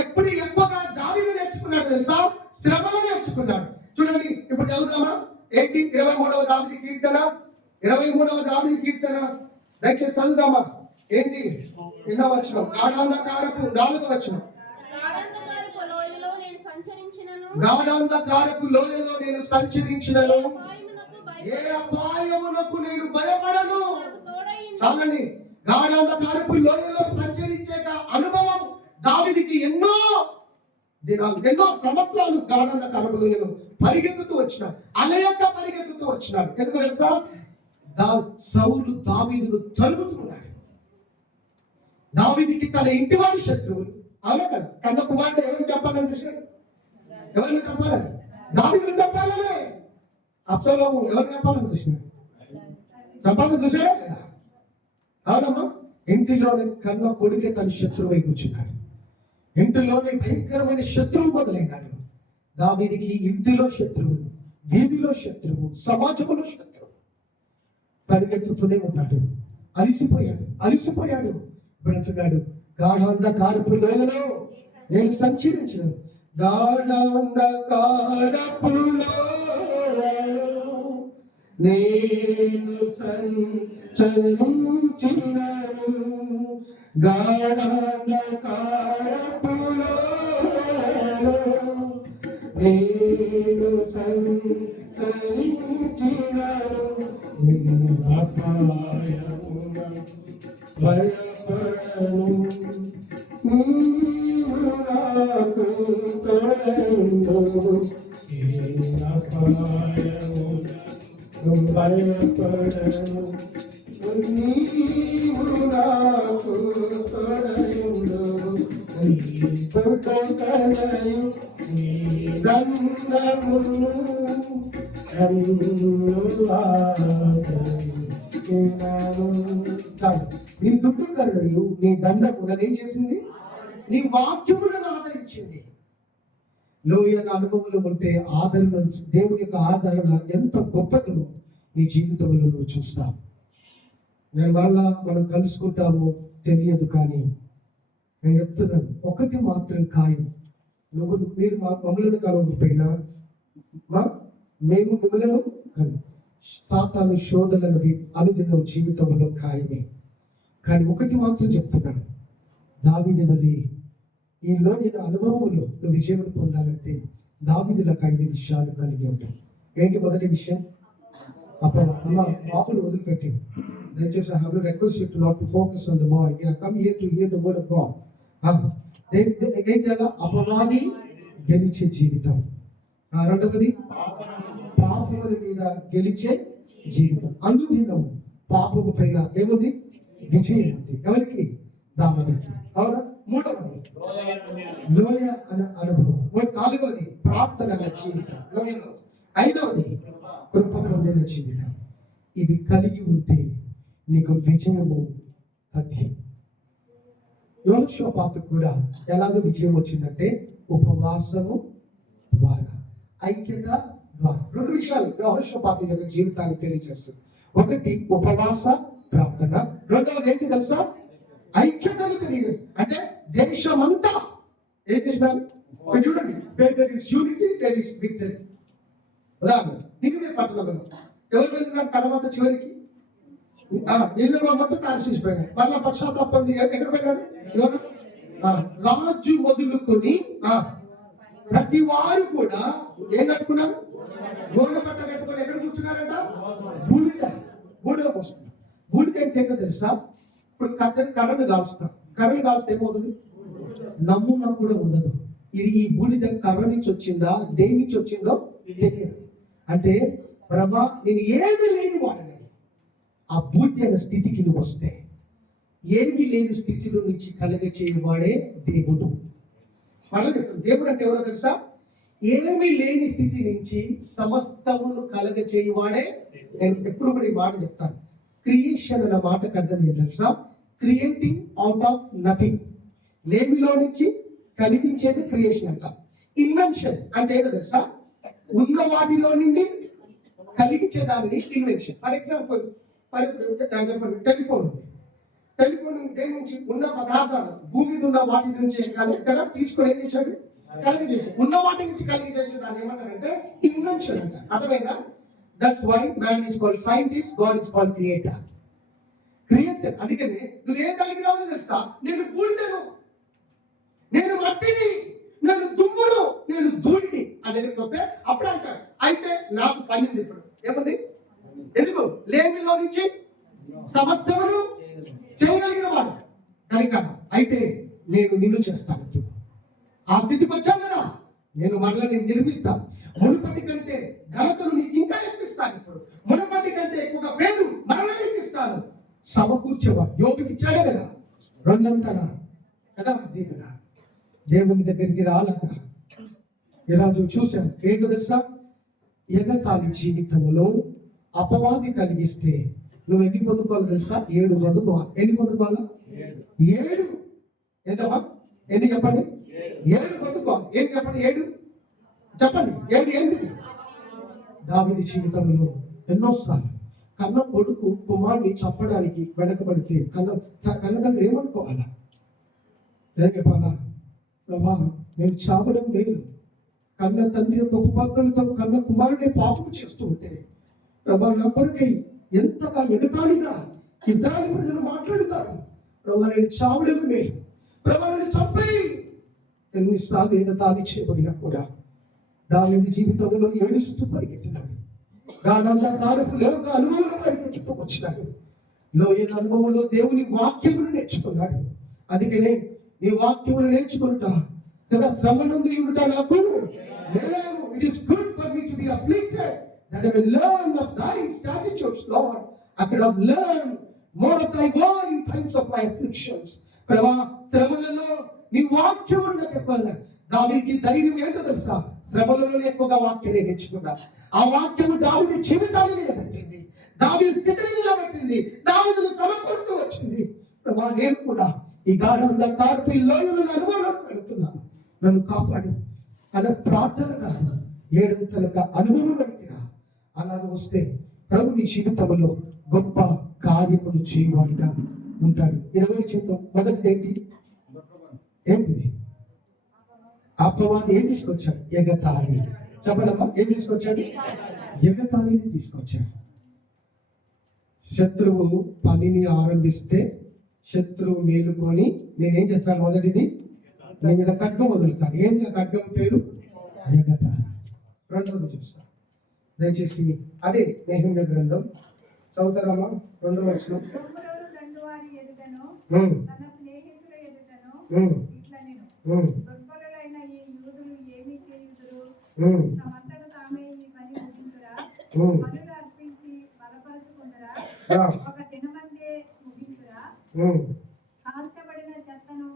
ఎప్పుడు ఎక్కువగా దావీదు నేర్చుకున్నాడు తెలుసా? శ్రమలో నేర్చుకున్నాడు. చూడండి, ఇప్పుడు చదువుతామా? 23వ దావీదు కీర్తన, 23వ దావీదు కీర్తన దయచేసి చదువుదామా? ఏంటి? 8వ వచనం, గాఢాంధకారపు 4వ వచనం. గాఢాంధకారపు లోయలో నేను సంచరించినను ఏ అపాయమునకు నేను భయపడను. చాలండి, గాఢాంధకారపు లోయలో సంచరించే అనుభవం దావీదుకి ఎన్నో దినాలు, ఎన్నో సంవత్సరాలు గాఢాంధకారపు లోయలో పరిగెత్తుతూ వచ్చినాడు. అలయక పరిగెత్తుతూ వచ్చినాడు. ఎందుకు తెలుసా? సౌలు దావీదును తరుముతున్నాడు. దావీదుకి తన ఇంటి వారి శత్రువులు. అవునా కదా? కన్న కుమారుడు ఎవరిని చెప్పాలని చూశాడు? ఎవరిని చెప్పాలని? దావీదును చెప్పాలనే. అబ్షాలోము ఎవరిని చెప్పాలని చూసినాడు? చెప్పాలని చూశాడా లేదా? అవునమ్మా, ఇంటిలోనే కన్న కొడుకే తన శత్రువై కూర్చున్నాడు. ఇంటిలోనే భయంకరమైన శత్రువు మొదలైనాడు. దావీదుకి ఇంటిలో శత్రువు, వీధిలో శత్రువు, సమాజంలో శత్రువు. పరిగెత్తుతూనే ఉన్నాడు. అలిసిపోయాడు. ఇప్పుడు అంటున్నాడు, గాఢాంధకారపు లోయలో నేను సంచరించాను. గాఢాంధకారపు లోయలో నేను సంచరించినాను. గాఢాంధకారపు లోయలో నేను సంచరించినాను. భయపడను, నీవు నాకు తోడైయుండు. భయపడను, నీవు నాకు తోడైయుండు. నీ దండమును నీ దుడ్డు నీ దండము ఏం చేసింది? నీ వాక్యములను ఆదరించింది. లోయన అనుభవంలో ఉంటే ఆదరణ, దేవుని యొక్క ఆదరణ ఎంత గొప్పదో నీ జీవితంలో నువ్వు చూస్తావు. నేను మనం కలుసుకుంటాము తెలియదు, కానీ నేను చెప్తున్నాను, ఒకటి మాత్రం ఖాయం. మీరు మమ్మల్ని కలవకపోయినా మేము మిమ్మలను సాతాను శోధనలు అనుదినం జీవితంలో ఖాయమే. కానీ ఒకటి మాత్రం చెప్తున్నాను, దావీదు వలె ఈ లోయన అనుభవంలో నువ్వు విజయం పొందాలంటే దావీదులకు 5 విషయాలు కలిగి ఉంటాయి. ఏంటి మొదటి విషయం? పాపలు వదిలిపెట్టి దయచేసి I have to request you to not to focus on the boy. Yeah, come here to hear the word of God. ఏం చేయాలా? అపవాది గెలిచే జీవితం. రెండవది, పాపముల మీద గెలిచే జీవితం. అనుదినం పాపము పైన ఏముంది? విజయం ఉంది. ఎవరికి? దావీదుకి. అవునా? మూడవది లోయ అనే అనుభవం. నాలుగవది ప్రార్థన అనే జీవితం లోయలో. ఐదవది కృప పొందిన జీవితం. ఇది కలిగి ఉంటే నీకు విజయము తథ్యం. యెహోషాపాతుకు కూడా ఎలాగ విజయం వచ్చిందంటే ఉపవాసము ద్వారా, ఐక్యత ద్వారా. రెండు విషయాలు యెహోషాపాతు యొక్క జీవితాన్ని తెలియజేస్తుంది. ఒకటి ఉపవాస ప్రార్థన, రెండవది ఏంటి తెలుసా? ఐక్యతను తెలియజేస్తుంది. అంటే దేశమంతా ఏం చేసినారు చూడండి. there is unity, there is victory. ఉదాహరణ నినివే పట్టణంలో ఎవరు వెళ్ళినారు తర్వాత చివరికి? నినివే మొత్తం తారసిపోయినాడు. మళ్ళా పశ్చాత్తాపం ఎక్కడ పోయినాడు? రాజు మొదలుకొని ప్రతి వారు కూడా ఏం కట్టుకున్నారు? గోడ పట్ట కట్టుకొని ఎక్కడ కూర్చున్నారట? బూడిద పోసుకున్నారు. బూడిద అంటే ఏంటో తెలుసా? ఇప్పుడు కర్రను కాల్స్తాం. కర్రను కాల్స్తే ఏమవుతుంది? నమ్మున కూడా ఉండదు. ఇది ఈ బూడిద కర్ర నుంచి వచ్చిందా దేని నుంచి వచ్చిందో తెలియదు. అంటే ప్రభా నేను ఏమి లేని వాడని ఆ బూడిద అనే స్థితికి నువ్వు వస్తే, ఏమి లేని స్థితిలో నుంచి కలగ చేయవాడే దేవుడు. మళ్ళీ చెప్తాను, దేవుడు అంటే ఎవరో తెలుసా? ఏమి లేని స్థితి నుంచి సమస్తమును కలగ చేయవాడే. నేను ఎప్పుడు కూడా ఈ మాట చెప్తాను. క్రియేషన్ అన్న మాటకు అర్థం ఏంటి తెలుసా? Creating out of nothing. లేమిలో నుంచి కలిగించేది క్రియేషన్ అంట. ఇన్వెన్షన్ అంటే ఏంటో తెలుసా? ఉన్న వాటిలో నుండి కలిగించేదాన్ని ఇన్వెన్షన్. ఫర్ ఎగ్జాంపుల్ టెలిఫోన్ ఉంది. టెలిఫోన్ దేని నుంచి? ఉన్న పదార్థాలు భూమి మీద ఉన్న వాటి నుంచి కదా తీసుకొని ఏం చేశాడు? కలిగి చేశాడు. ఉన్న వాటి నుంచి కలిగి చేసే దాన్ని ఏమంటారంటే ఇన్వెన్షన్ అంట. అర్థమైందా? That's why man is called scientist, God is called creator. Creator. అందుకని నువ్వు ఏం కలిగినావు తెలుసా? నేను బూడిదను, నేను మట్టిని, నేను దుమ్మును, నేను ధూళిని. ఆ దగ్గరికి వస్తే అప్పుడు అంటాడు అయితే నాకు పనింది. ఇప్పుడు ఏముంది? ఎందుకు? లేమిలో నుంచి సమస్తమును చేయగలిగిన వాడు కనుక అయితే నేను నిన్ను చేస్తాను. ఆ స్థితికి వచ్చాను కదా, నేను మరలా నేను నిర్మిస్తాను. మునుపటి కంటే ఘనతను నీకు ఇంకా ఎక్కిస్తాను. ఇప్పుడు మునుపటి కంటే ఎక్కువగా పేరు మరలా నీకు ఇస్తాను. సమకూర్చేవాడు యోగికి ఇచ్చాడే కదా రెండంతగా కదా. దీనిగా దేవుని దగ్గరికి రాలేక ఈరోజు చూశాను. ఏంటో తెలుసా? ఎగతాళి జీవితంలో అపవాది కలిగిస్తే నువ్వు ఎన్ని పొందుకోవాలి తెలుసా? 7 పొందుకోవాలి. ఎన్ని పొందుకోవాలా? 7. ఎంతమా? ఎన్ని చెప్పండి? 7 పొందుకోవాలి. ఏం చెప్పండి? 7 చెప్పండి. 7 ఏంటిది? దావీదు జీవితంలో ఎన్నోసార్లు కన్న కొడుకు కుమారుని చంపడానికి వెనకబడితే కన్నతండ్రి ఏమనుకోవాలా? ఏం చెప్పాలా? ప్రభా నేను చావడం లేదు, కన్న తండ్రి యొక్క ఉపపత్తులతో కన్న కుమారుడే పాపం చేస్తూ ఉంటే ప్రభా నా కొరకై ఎంతగా ఎగతాళిగా ఇజ్రాయేలు ప్రజలు మాట్లాడుతారు. ప్రభా నేను చావడం లేదు, ప్రభా నేను చంపేయి. ఎన్నిసార్లు ఎగతాళి చేయబడినా కూడా దావీదు జీవితంలో ఏడుస్తూ పరిగెత్తినాడు. అనుభవంలో పరిగెత్తుతూ వచ్చినాడు. లోయన అనుభవంలో దేవుని వాక్యమును నేర్చుకున్నాడు. అందుకనే నీ వాక్యమును నేర్చుకుంటా కదా శ్రమనందు ఉంట నాకు it is good for me to be afflicted that I will learn of thy statutes, Lord. I could have learned more of thy word in times of my afflictions. ప్రభా శ్రమలలో నీ వాక్యమును నాకు చెప్పాలి. దావీదుకి ధైర్యం ఏంటో తెలుసా? శ్రమలలో ఎక్కువగా వాక్యాన్ని నేర్చుకున్నా. ఆ వాక్యము దావీదు జీవితాన్ని నిలబెట్టింది, దావీదు స్థితిని నిలబెట్టింది, దావీదును సమకూరుతూ వచ్చింది. ప్రభా నేను కూడా ఈ గాఢంత కార్పు లోయలను అనుభవం పెడుతున్నాను, నన్ను కాపాడు అనే ప్రార్థన కాదు, 7 అనుభవం పడికిరా. అలాగ వస్తే ప్రభు నీ జీవితంలో గొప్ప కార్యములు చేయవాడిగా ఉంటాడు. 20 చెప్తాం. మొదటిది ఏంటిది? అపవాది ఏం తీసుకొచ్చాడు? ఎగతాళి. చెప్పడమ్మా, ఏం తీసుకొచ్చాడు? ఎగతాళిని తీసుకొచ్చాడు. శత్రువు పనిని ఆరంభిస్తే శత్రువు మేలుకొని నేనేం చేస్తాను? మొదటిది నీ మీద ఖడ్గం వదులుతాను. ఏం ఖడ్గం పేరు? ఎగతాళి. రెండవది చూస్తాను. దయచేసి అదే నెహెమ్యా గ్రంథం చదువుతారమ్మా. 2వ వచనం. కాల్చబడిన చెత్తను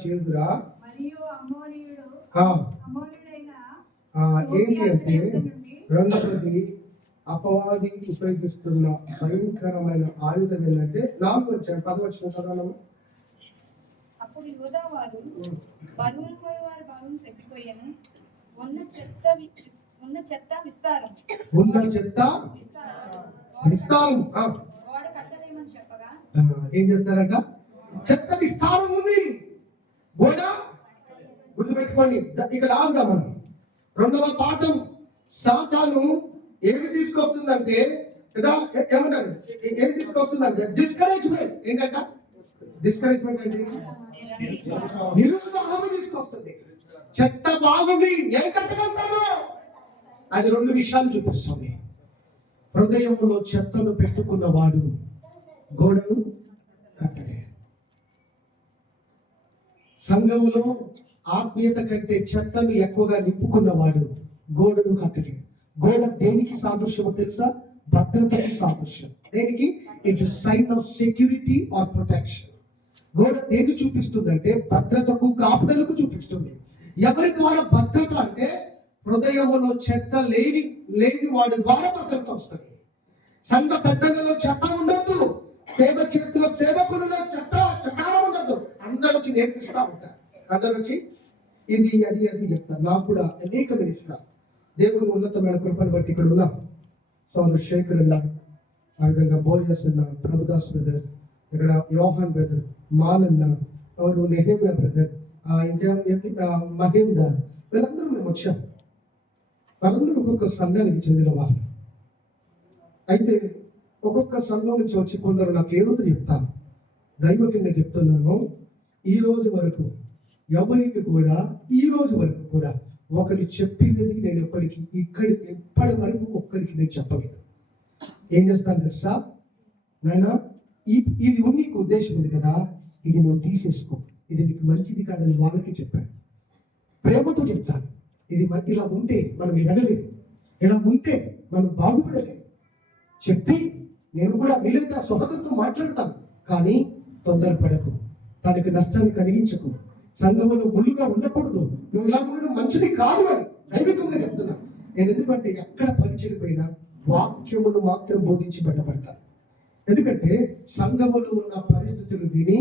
చేదురా. మరియు అమోరీయుడు ఆ, అమోరీయుడైన ఏంటి అంటే యుద్ధ నుండి రెండవది అపవాది ఉపయోగిస్తున్న భయంకరమైన ఆయుధం ఏంటంటే 4వ అధ్యాయం 10వ వచనం చదవనము. అప్పుడు యూదా వారు బరువులు పోయేవారు బరువులు తగ్గిపోయాను ఉన్న చెత్త విస్తారం ఉన్న చెత్త విస్తారం. గోడ కట్టలేమని చెప్పగా ఏం చేస్తారంట? చెత్త విస్తారం ఉంది, గోడ గుర్తుపెట్టుకోండి. ఇక్కడ ఆగుదా మనం. రెండవ పాఠం, సాతాను ఏమి తీసుకొస్తుందంటే కదా, ఏమంటారు, ఏమి తీసుకొస్తుందంటే డిస్కరేజ్మెంట్. ఏంటంట డిస్కరేజ్మెంట్ అంటే నిరుత్సాహం తీసుకొస్తుంది. చెత్త బాగుంది, ఏం కట్టగలుగుతారు, అది 2 విషయాలు చూపిస్తుంది. హృదయంలో చెత్తను పెట్టుకున్నవాడు గోడను కట్టలే. సంఘంలో ఆత్మీయత కంటే చెత్తను ఎక్కువగా నింపుకున్నవాడు గోడను కట్టలేడు. గోడ దేనికి సాదృశ్యమో తెలుసా? భద్రతకు సాదృశ్యం. దేనికి? It's sign of security or protection. గోడ దేన్ని చూపిస్తుందంటే భద్రతకు, కాపుదలకు చూపిస్తుంది. ఎవరి ద్వారా భద్రత అంటే హృదయంలో చెత్త లేని వాడి ద్వారా భద్రత వస్తుంది. సంఘ పెద్దలలో చెత్త ఉండద్దు, సేవ చేస్తున్న సేవకులలో చెత్తారం ఉండద్దు. అందరూ వచ్చి నేర్పిస్తా ఉంటారు. అందరూ వచ్చి ఇది అది అది చెప్తారు. నాకు కూడా అనేక విషయాలు దేవుని ఉన్నతమైన కృపను బట్టి ఇక్కడ ఉన్నాం. సోదరు శేఖర్ ఉన్నారు, ఆ విధంగా బోయస్ ఉన్నారు, ప్రభుదాస్ బ్రదర్, ఇక్కడ యోహాన్ బ్రదర్, మాలన్న, ఎవరు నెహేమియా బ్రదర్, ఇంకా మహేందర్, వీళ్ళందరూ మేము వచ్చాం. వాళ్ళందరూ ఒక్కొక్క సంఘానికి చెందిన వాళ్ళు. అయితే ఒక్కొక్క సంఘం నుంచి వచ్చి కొందరు నాకు ఏదో చెప్తాను. దైవకంగా చెప్తున్నాను, ఈ రోజు వరకు ఎవరికి కూడా, ఈ రోజు వరకు కూడా ఒకరు చెప్పినది నేను ఇప్పటి వరకు ఒక్కరికి నేను చెప్పలేదు. ఏం చేస్తాను తెలుసా? నాయన ఇది నీకు ఉద్దేశం ఉంది కదా, ఇది నువ్వు తీసేసుకో, ఇది నీకు మంచిది కాదని వాళ్ళకి చెప్పాను. ప్రేమతో చెప్తాను. ఇది ఇలా ఉంటే మనం ఎదగలేదు, ఇలా ఉంటే మనం బాగుపడలేదు చెప్పి నేను కూడా వీలైతే సొహతంతో మాట్లాడతాను. కానీ తొందరపడకు, తనకి నష్టాన్ని కలిగించకు, సంఘంలో ముళ్ళుగా ఉండకూడదు, నువ్వు ఇలా ఉండడం మంచిది కాదు అని దైవికంగా చెప్తున్నా. నేను ఎందుకంటే ఎక్కడ పరిచయం పోయినా వాక్యమును మాత్రం బోధించి బయటపడతాను. ఎందుకంటే సంఘములో ఉన్న పరిస్థితులు విని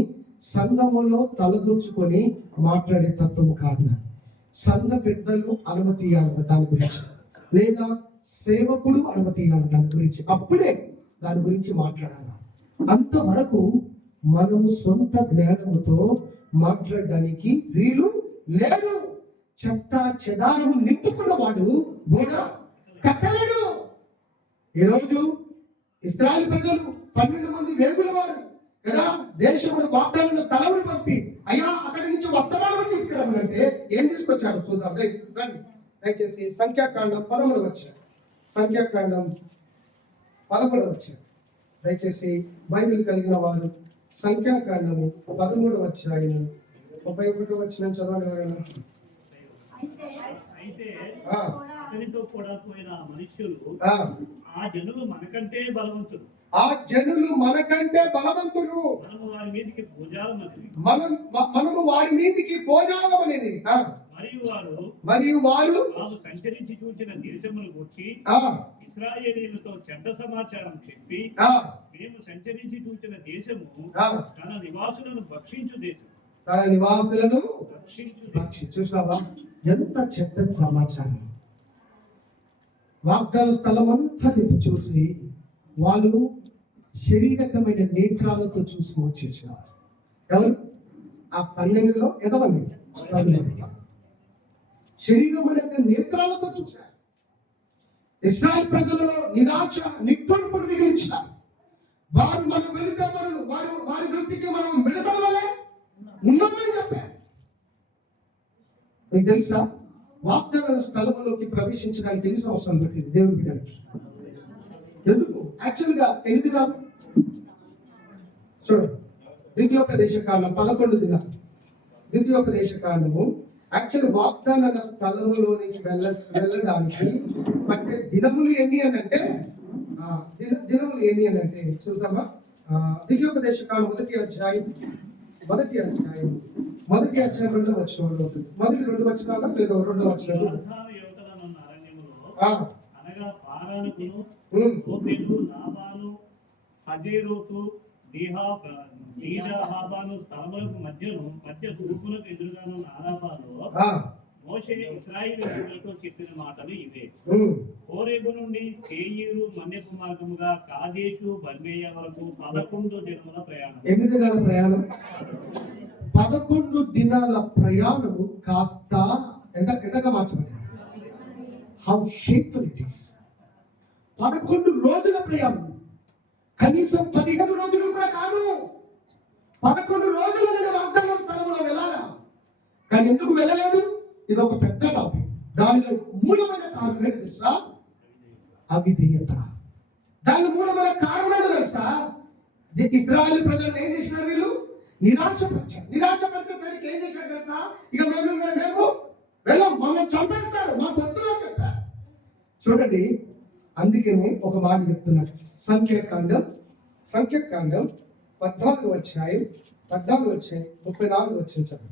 సంఘములో తలదూర్చుకొని మాట్లాడే తత్వం కాదు. సంఘ పెద్దలు అనుమతి ఇవ్వాలి దాని గురించి, లేదా సేవకుడు అనుమతి ఇవ్వాలి దాని గురించి, అప్పుడే దాని గురించి మాట్లాడాలి. అంతవరకు మనము సొంత జ్ఞానముతో మాట్లాడడానికి వీలు లేదు. చెత్త చెదారము నింపుకున్నవాడు గోడ కట్టలేడు. ఈరోజు ఇశ్రాయేలు ప్రజలు 12 మంది వేగుల వారు కదా దేశంలో వాగ్దాన స్థలమును పంపి, అయ్యా అక్కడి నుంచి వర్తమానం తీసుకురావాలంటే ఏం తీసుకొచ్చారు చూద్దాం. దయచేసి సంఖ్యాకాండం 13వ అధ్యాయం, సంఖ్యాకాండం 13వ అధ్యాయం. దయచేసి బైబిల్ కలిగిన వారు సంఖ్యాకాండము 13వ అధ్యాయము 31వ వచనం చదవండి ఎవరైనా. అయితే అతనితో కూడా పోయిన మనుషులు ఆ జనులు మనకంటే బలవంతులు, ఆ జనులు మనకంటే బలవంతులు, మనము వారి మీదకి భుజాలమనేది, మనము వారి మీదకి భోజాలమనేది. మరియు వారు తాము సంచరించి చూచిన దేశమును గురించి ఇశ్రాయేలీయులతో చెడ్డ సమాచారం చెప్పి, మేము సంచరించి చూచిన దేశము తన నివాసులను భక్షించు దేశం, తన నివాసులను చూసావా ఎంత చెడ్డ సమాచారం. వాగ్దాన స్థలం అంతా చూసి వాళ్ళు శరీరకమైన నేత్రాలతో చూసి వచ్చేసేవారు. ఎవరు? ఆ 12లో ఎంతమంది? 12 శరీరమైన నేత్రాలతో చూశారు. ఇశ్రాయేలు ప్రజలలో నిరాశ నిట్టూర్పును మిగిల్చారు. వారు మనం వెళితే వారి దృష్టికి మనం విడుదల వలె ఉన్నామని చెప్పారు. మీకు తెలుసా, వాగ్దాన స్థలంలోకి ప్రవేశించడానికి ఎన్ని సంవత్సరాలు పట్టింది దేవుని బిడ్డలకి? ఎందుకు? యాక్చువల్గా 8 దినాలు. చూడండి, ద్వితీయోపదేశ కాండం 11 దినాలు. ద్వితీయోపదేశ కాండము యాక్చువల్ వాగ్దాన స్థలంలోనికి వెళ్ళడానికి పట్టే దినములు ఎన్ని అని అంటే దినములు ఎన్ని అని అంటే చూద్దామా. ద్వితీయోపదేశ కాండం 1వ అధ్యాయం మొదటి అధ్యాయం 2వ వచనంలో ఉంటుంది. మొదటి 2 వచనాలు లేదా 2వ వచనం వాగ్దాన యువతలనున్న అరణ్యములో ఆ, అనగా పారానుకును ఉమ్, ఓపెలు లాబాను హజేరోతు దీహాబాను స్థలములకు మధ్య తూర్పులకు ఎదురుగాను ఆరాబాలో ఆ, మోషే ఇశ్రాయేలీయులతో చెప్పిన మాటలు ఇవే. ఉమ్. హోరేబు నుండి సేయీరు మన్యపు మార్గముగా కాదేశు బర్మేయ వరకు 11 దినముల ప్రయాణం. ఎన్ని దినాల ప్రయాణం? 11 దినాల ప్రయాణము కాస్త ఎంతగా మార్చబడింది. How షేప్ఫుల్ it is. 11 రోజుల ప్రయాణం, కనీసం 15 రోజులు కూడా కాదు. 11 రోజులు నేను వాగ్దాన స్థలంలో వెళ్ళాలా, కానీ ఎందుకు వెళ్ళలేదు? ఇది ఒక పెద్ద టాపిక్. దానిలో మూలమైన కారణం ఏంటి తెలుసా? అవిధేయత. దాని మూలమైన కారణం ఏంటి తెలుసా? ఇశ్రాయేలు ప్రజలను ఏం చేసినారు? వీళ్ళు నిరాశపరిచేసరికి ఏం చేశారు తెలుసా? ఇక మేము వెళ్ళాం, మమ్మల్ని చంపేస్తారు, మా పొత్తులో చెప్పారు. చూడండి, అందుకనే ఒక మాట చెప్తున్నారు. సంఖ్యాకాండం 14వ అధ్యాయం 34 చదువు.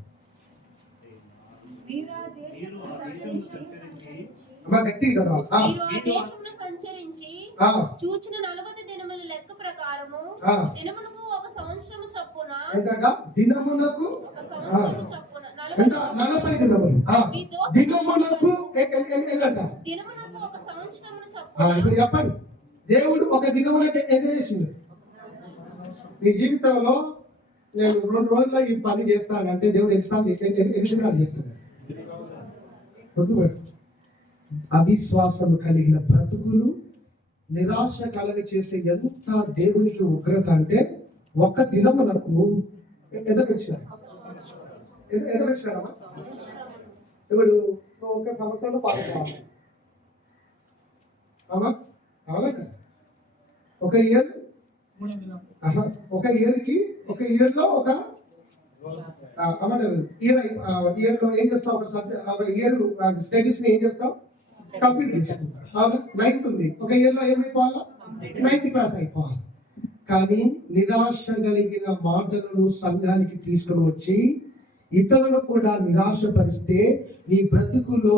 వీరా మీరు ఆ దేశమును దేశమును సంచరించి అమ్మా గట్టిగా చదవాలి. మీరు ఆ దేశమును సంచరించి ఆ, చూచిన 40 దినముల లెక్క ప్రకారము ఆ. దినమునకు 1 సంవత్సరము చొప్పున ఎంతగా? దినమునకు 1 సంవత్సరము చొప్పున ఎంత? 40 దినములు. ఆ, దినమునకు ఏంటంట? దినమునకు 1 సంవత్సరమును ఆ, చొప్పున ఇప్పుడు చెప్పండి, దేవుడు ఒక దినమునకి ఏం చేసిండు? నీ జీవితంలో నేను 2 రోజుల్లో ఈ పని చేస్తానంటే దేవుడు ఎన్ని దినాలు చేస్తాడు? గుర్తుపెట్టు. అవిశ్వాసము కలిగిన బ్రతుకులు, నిరాశ కలగ చేసే ఎంత దేవునికి ఉగ్రత అంటే, ఒక దినమునకు ఎదపెచ్చినాడు. ఇప్పుడు 1 సంవత్సరంలో పాల్గొవాలి. అవునా? ఒక ఇయర్, ఒక ఇయర్లో ఒక ఇయర్లో ఏం చేస్తాం? ఒక సబ్జెక్ట్ ఇయర్ స్టడీస్ ని ఏం చేస్తాం? కంప్లీట్ చేసుకుంటాం. 9th ఉంది, ఒక ఇయర్లో ఏమైపోవాలా? 9th క్లాస్ అయిపోవాలి. కానీ నిరాశ కలిగిన మాటలను సంఘానికి తీసుకుని వచ్చి ఇతరులు కూడా నిరాశపరిస్తే నీ బ్రతుకులో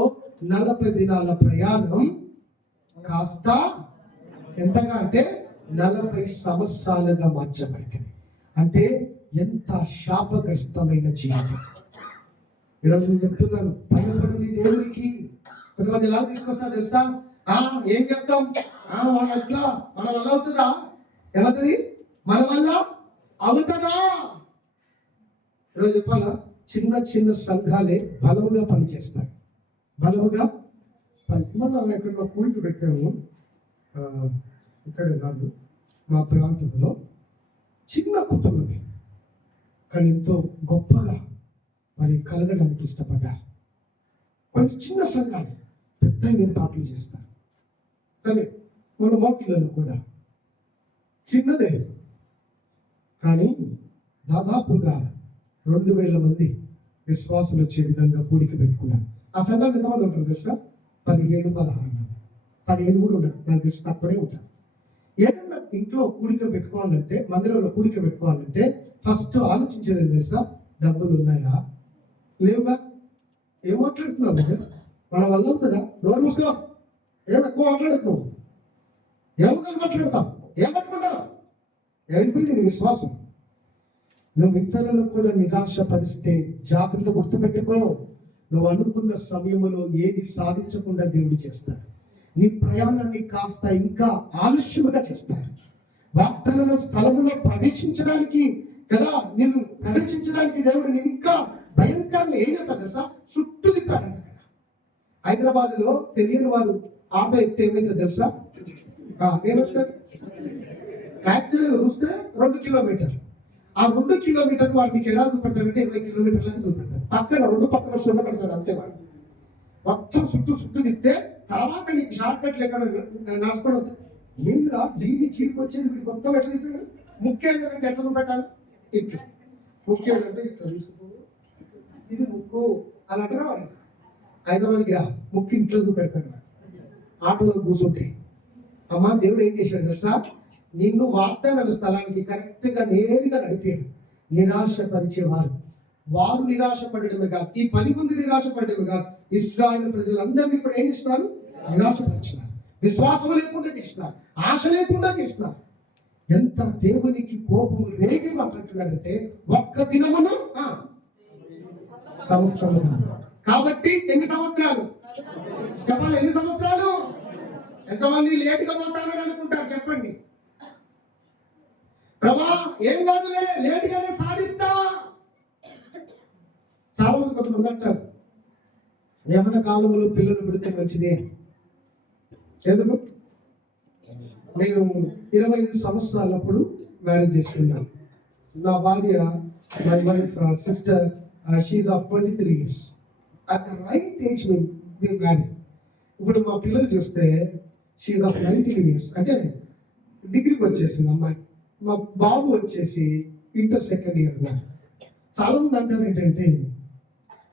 40 దినాల ప్రయాణం కాస్త ఎంతగా అంటే 40 సంవత్సరాలుగా మార్చబడింది. అంటే ఎంత శాపగ్రస్తమైన జీవితం. ఈరోజు నేను చెప్తున్నాను, భయపడి దేవునికి కొంతమంది ఎలా తీసుకొస్తా తెలుసా? ఏం చెప్తాం? మన ఎట్లా, మన వల్ల అవుతుందా? ఏమవుతుంది? మన వల్ల అవుతుందా? ఈరోజు చెప్పాలా, చిన్న సంఘాలే బలముగా పనిచేస్తాయి. మనం ఎక్కడ కూలికి పెట్టాము, ఇక్కడ కాదు, మా ప్రాంతంలో చిన్న కుటుంబమే, కానీ ఎంతో గొప్పగా మరి కలగడానికి ఇష్టపడ్డారు. కొంచెం చిన్న సంఘాలు పెద్ద ఏర్పాట్లు చేస్తారు. సరే, మన మోకిలలో కూడా చిన్నదే, కానీ దాదాపుగా 2000 మంది విశ్వాసులు వచ్చే విధంగా కూడిక పెట్టుకున్నారు. ఆ సంఘాలు ఎంతమంది ఉంటారు తెలుసా? 15 కూడా ఉంటారు. నాకు తెలిసి తక్కువే ఉంటారు. ఏదన్నా ఇంట్లో కూడిక పెట్టుకోవాలంటే, మందిరంలో కూడిక పెట్టుకోవాలంటే ఫస్ట్ ఆలోచించేది ఏం తెలుసా? డబ్బులు ఉన్నాయా లేవుగా? ఏం మాట్లాడుతున్నావు? మన వల్ల అవుతుందా? నోరు మూసుకో. ఏం ఎక్కువ మాట్లాడుతున్నావు? ఏమని మాట్లాడతావు? ఏమనుకుంటావు? ఏమైపోయింది నీ విశ్వాసం? నువ్వు ఇతరులను కూడా నిరాశపరిస్తే జాగ్రత్త గుర్తుపెట్టుకో. నువ్వు అనుకున్న సమయంలో ఏది సాధించకుండా దేవుడు చేస్తాడు. నీ ప్రయాణాన్ని కాస్త ఇంకా ఆలస్యముగా చేస్తాడు. వాగ్దాన స్థలములో ప్రవేశించడానికి కదా, నిన్ను ప్రవేశించడానికి దేవుడు నేను ఇంకా భయంకరంగా ఏం చేస్తాడు తెలుసా? చుట్టూ తిప్పాడు. హైదరాబాద్లో తెలియని వారు ఆపే ఎత్తే ఏమైతే తెలుసా? ఏమొస్తారు? యాక్చువల్గా చూస్తే 2 కిలోమీటర్లు. ఆ 2 కిలోమీటర్లు వాడు నీకు ఎలా చూపెడతాడంటే 20 కిలోమీటర్లకు చూపెడతాడు. పక్కన 2 పక్కన సున్న పెడతాడు, అంతే. వాడు మొత్తం చుట్టూ తిప్పితే తర్వాత నీకు షార్ట్ కట్లు ఎక్కడ నడుచుకొని వస్తాయి. ఏంద్రా దీన్ని చీడికి వచ్చేది వీడు మొత్తం ఎట్లా తిప్పాడు? ముఖ్యంగా ఎట్లా చూపెట్టాలి? ఇట్లా ముఖ్యంగా ఇట్లా తీసుకో, ఇది ముక్కు అని అంటారా? వాడు హైదరాబాద్కి రా, ముక్కు ఇంట్లో చూపెడతాడు. ఆటోలో కూర్చుంటే అమ్మా దేవుడు ఏం చేశాడు తెలుసా? నిన్ను వాగ్దాన స్థలానికి కరెక్ట్గా నేరుగా నడిపాడు. నిరాశపరిచేవారు. వారు నిరాశపడటమే కాదు, ఈ 10 మంది నిరాశపడటమే కాదు, ఇశ్రాయేలు ప్రజలందరినీ కూడా ఏం చేస్తున్నారు? నిరాశపరిచినారు. విశ్వాసం లేకుండా చేసినారు, ఆశ లేకుండా చేసినారు. ఎంత దేవునికి కోపం రేగి మాట్లాడుతున్నాడంటే ఒక్క దినమును సంవత్సరం. కాబట్టి ఎన్ని సంవత్సరాలు చెప్పాలి? ఎన్ని సంవత్సరాలు? ఎంతమంది లేటుగా పోతానని అనుకుంటారు చెప్పండి. ప్రభా ఏం కాదులే, లేటుగానే సాధిస్తా. చాలా మంది కొంతమంది అంటారు యవ్వన కాలంలో పిల్లలు పుడితే మంచిదే. ఎందుకు? నేను 25 సంవత్సరాలప్పుడు మ్యారేజ్ చేసుకున్నాను. నా భార్య, my wife sister, she of 23 years. At the right age we marriage. ఇప్పుడు మా పిల్లలు చూస్తే షీఈ్ ఆఫ్ 19 years, అంటే డిగ్రీకి వచ్చేసింది అమ్మాయి. మా బాబు వచ్చేసి ఇంటర్ సెకండ్ ఇయర్. చాలా మంది అంటారు ఏంటంటే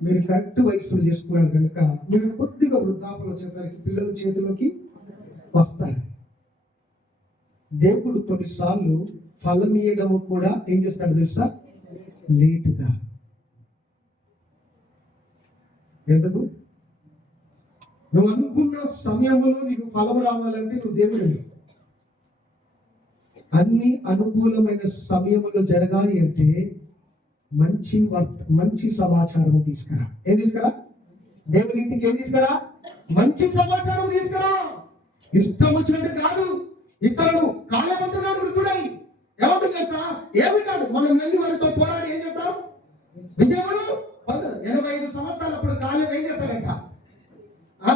మీరు కరెక్ట్ వయసులో చేసుకున్నారు కనుక మీరు కొద్దిగా వృద్ధాపలు వచ్చేసరికి పిల్లల చేతిలోకి వస్తారు. దేవుడు కొన్నిసార్లు ఫలం ఇవ్వడం కూడా ఏం చేస్తాడు తెలుసా? లేటుగా. ఎందుకు? నువ్వు అనుకున్న సమయంలో నీకు ఫలం రావాలంటే నువ్వు దేవుడివి. అన్ని అనుకూలమైన సమయంలో జరగాలి అంటే మంచి సమాచారం తీసుకురా. ఏం తీసుకురా? దేవుని ఇంటికి ఏం తీసుకురా? మంచి సమాచారం తీసుకురా. ఇష్టం వచ్చినట్టు కాదు. ఇతరులు కాలేమంటున్నాడు వృద్ధుడై. ఏమంటుంది తెలుసా? ఏమి కాదు, మనం వెళ్ళి వారితో పోరాడి ఏం చేద్దాం? విజయముడు 85 సంవత్సరాలప్పుడు కాలం ఏం చేస్తాడంట?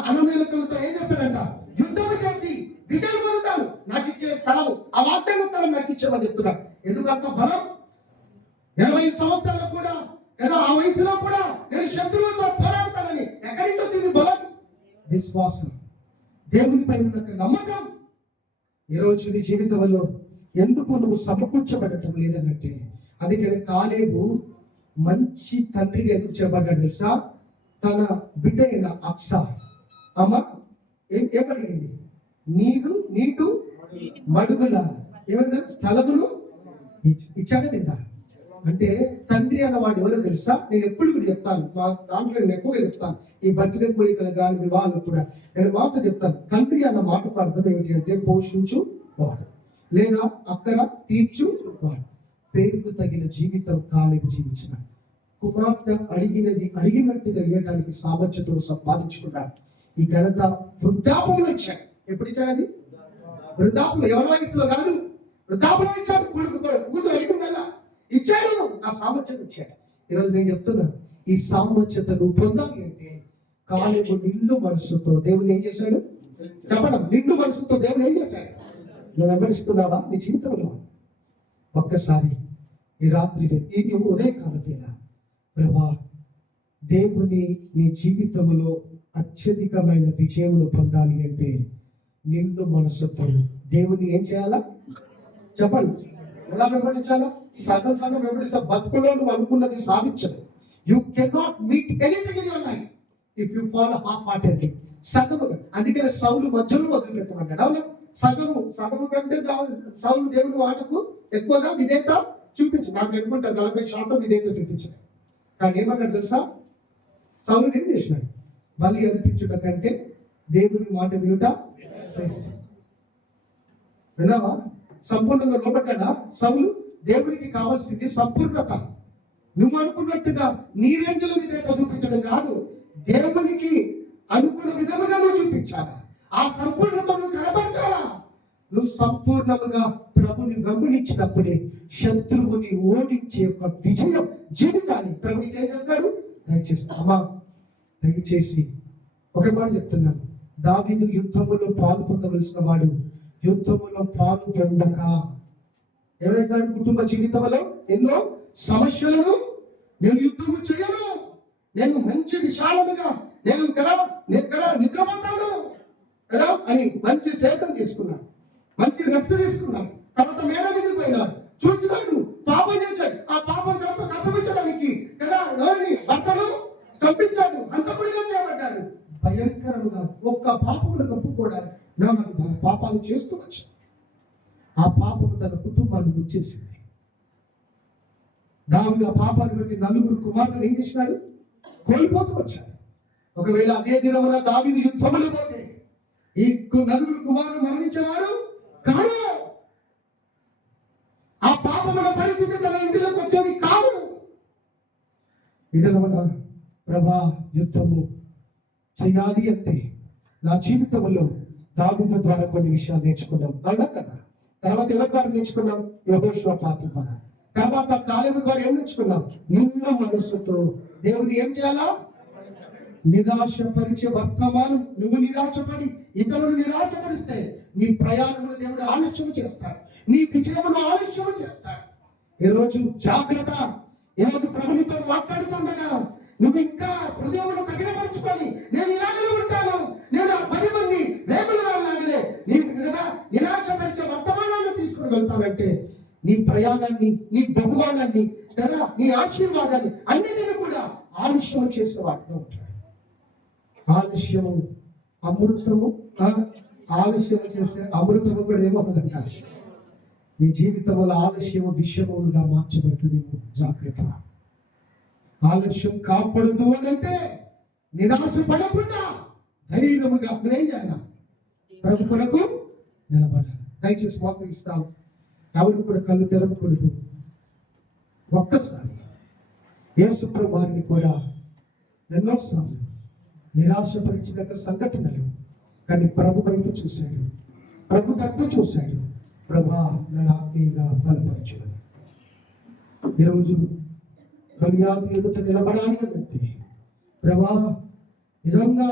అనమేలతో ఏం చేస్తాడంట? యుద్ధం చేసి విజయం పొందుతాడు. నాకు ఇచ్చే స్థలం, ఆ వాగ్దాన స్థలం నాకు ఇచ్చేమని చెప్తున్నాడు. ఎందుకంత బలం? 80 సంవత్సరాలు కూడా లేదా ఆ వయసులో కూడా నేను శత్రువులతో పోరాడతానని ఎక్కడి నుంచి వచ్చింది బలం? విశ్వాసం, దేవునిపై ఉన్న నమ్మకం. ఈ రోజు నీ జీవితంలో ఎందుకు నువ్వు సమకూర్చబడటం లేదనంటే అందుకని కాలేబు మంచి తండ్రిగా ఎందుకు చెప్పబడ్డాడు తెలుసా? తన బిడ్డ అయిన అక్స అమ్మ ఏమడిగింది? నీకు మడుగుల ఏమైనా స్థలమును ఇచ్చాడు లేదా అంటే తండ్రి అన్నవాడు ఎవరో తెలుసా? నేను ఎప్పుడు కూడా చెప్తాను, మా దాంట్లో నేను ఎక్కువగా చెప్తాను. ఈ బర్త్డే కోరికలు కానీ వివాహాలు కూడా నేను మాత్రం చెప్తాను. తండ్రి అన్న మాటకు అర్థం ఏమిటి అంటే పోషించు వాడు లేదా అక్కడ తీర్చు వాడు. పేరుకు తగిన జీవితం కాలేబు జీవించిన కుమార్తె అడిగినట్టుగా ఇవ్వడానికి సామర్థ్యతను సంపాదించుకున్నాడు. ఈ ఘనత వృద్ధాపంలో ఇచ్చాడు. ఎప్పుడు ఇచ్చాడు? అది వృద్ధాపంలో, ఎవరి వయసులో కాదు, వృద్ధాపంలో ఇచ్చాడు. కూతురు అడిగిందల్లా ఇచ్చాడు. ఆ సామర్థ్యత ఇచ్చాడు. ఈరోజు నేను చెప్తున్నా, ఈ సామర్థ్యతను పొందాలి అంటే కాలేబు నిండు మనసుతో దేవుడు ఏం చేశాడు చెప్పడం. నిండు మనసుతో దేవుడు ఏం చేశాడు? నువ్వు వెంబడిస్తున్నావా నీ జీవితంలో? ఒక్కసారి ఈ రాత్రి ఇది ఉదయకాలం వేళ ప్రభా దేవుని నీ జీవితంలో అత్యధికమైన విజయములు పొందాలి అంటే నిండు మనసుతో దేవుని ఏం చేయాలా చెప్పండి. ఎలా వెంబడించాలా? సగం వెంబడిస్తే బతుకులో నువ్వు అనుకున్నది సాధించదు. You cannot meet anything in your life if you follow half heartedly. సగముగా. అందుకని సౌలు మధ్యలో వదిలిపెట్టమన్నాడు. అవునా? సగము కంటే సౌలు దేవుని వాటకు ఎక్కువగా విధేయత చూపించి, నాకు అనుకుంటా 40% విధేయత చూపించాడు. కానీ ఏమన్నాడు తెలుసా? సౌలు ఏం చేసినాడు? బలి అర్పించడం కంటే దేవుని మాట వినుట. విన్నావా? సంపూర్ణంగా లోపడ్డా సౌలు. దేవునికి కావాల్సింది సంపూర్ణత. నువ్వు అనుకున్నట్టుగా నీ రేంజ్ల విధేయత చూపించడం కాదు, దేవునికి అనుకున్న విధముగా నువ్వు చూపించాలా. ఆ సంపూర్ణత నువ్వు కనపరచాలా. నువ్వు సంపూర్ణముగా ప్రభుని వెంబడించినప్పుడే శత్రువుని ఓడించే ఒక విజయం జీవితాన్ని ప్రభు ఏం చేస్తాడు? దయచేసి ఒక మాట చెప్తున్నాను. దావీదు యుద్ధములో పాలు పొందవలసిన వాడు యుద్ధములో పాలు పొందక ఏమైనా కుటుంబ జీవితంలో ఎన్నో సమస్యలను నేను యుద్ధము చేయను, నేను మంచి విశాలముగా నేను కదా నిద్రపోతాను కదా అని మంచి సేతం తీసుకున్నాడు, మంచి రెస్ట్ తీసుకున్నాడు. తర్వాత మేడ మీదకి పోయినాడు, చూచినాడు, పాపం చేశాడు. ఆ పాపం కప్పించడానికి కదా ఎవరిని భర్తను చంపించాడు, అంతకుడిగా చేయబడ్డాడు. భయంకరముగా ఒక్క పాపమును కప్పుకోవడానికి నాకు తన పాపాలు చేస్తూ వచ్చాడు. ఆ పాపము తన కుటుంబాన్ని గుర్చేసింది. దావీదు ఆ పాపాన్ని బట్టి 4 కుమారులను ఏం చేసినాడు? కోల్పోతూ వచ్చాడు. ఒకవేళ అదే దినమున దావీదు యుద్ధములు పోతే ఈ 4 కుమారులు మరణించేవారు కాదు. ఆ పాపముల పరిస్థితి తన ఇంటిలోకి వచ్చేది కాదు. ఇదనమాట ప్రభా, యుద్ధము చేయాలి అంటే నా జీవితంలో దావీదు ద్వారా కొన్ని విషయాలు నేర్చుకున్నాం, అవునా కదా? తర్వాత ఎవరి ద్వారా నేర్చుకున్నాం? యెహోషువ ద్వారా. తర్వాత కాలేబు ద్వారా ఏం నేర్చుకున్నాం? నిన్న మనస్సుతో దేవుడు ఏం చేయాలా? నిరాశపరిచే వర్తమానం. నువ్వు నిరాశపడి ఇతరులు నిరాశపరిస్తే నీ ప్రయాణంలో దేవుడు ఆలస్యం చేస్తాడు, నీ విజయమును ఆలస్యం చేస్తాడు. ఈరోజు జాగ్రత్త. ఈరోజు ప్రభునితో మాట్లాడుతుండగా నువ్వు ఇంకా హృదయమును కఠినపరుచుకొని నేను ఇలాగనే ఉంటాను, నేను ఆ 10 మంది వేగుల వాళ్ళలాగలే నీకు కదా నిరాశపరిచే వర్తమానాన్ని తీసుకుని వెళ్తానంటే నీ ప్రయాణాన్ని, నీ బహుమానాన్ని కదా, నీ ఆశీర్వాదాన్ని అన్నిటిని కూడా ఆలస్యం చేసే వాటితో ఉంటాడు. ఆలస్యము అమృతము, ఆలస్యం చేసే అమృతము కూడా ఏమవుతుందంట? నీ జీవితంలో ఆలస్యము విషయములుగా మార్చబడుతుంది. జాగ్రత్త. ఆలస్యం కాకూడదు అని అంటే నిరాశ పడకుండా ధైర్యముగా ఏం చేయాలి? ప్రభు కొరకు నిలబడాలి. దయచేసి వాక్యం ఇస్తాం. ఎవరు కూడా కళ్ళు తెరవకూడదు. ఒక్కసారి యేసు ప్రభు వారిని కూడా ఎన్నోసార్లు నిరాశపరిచిన సంఘటనలు, కానీ ప్రభు వైపు చూశాడు, ప్రభు తప్పు చూశాడు. ప్రభా, నన్ను ఆత్మీయంగా బలపరచును. ఈరోజు గొలియాతు ఎదుట నిలబడాలి అంటే ప్రభా, నిజంగా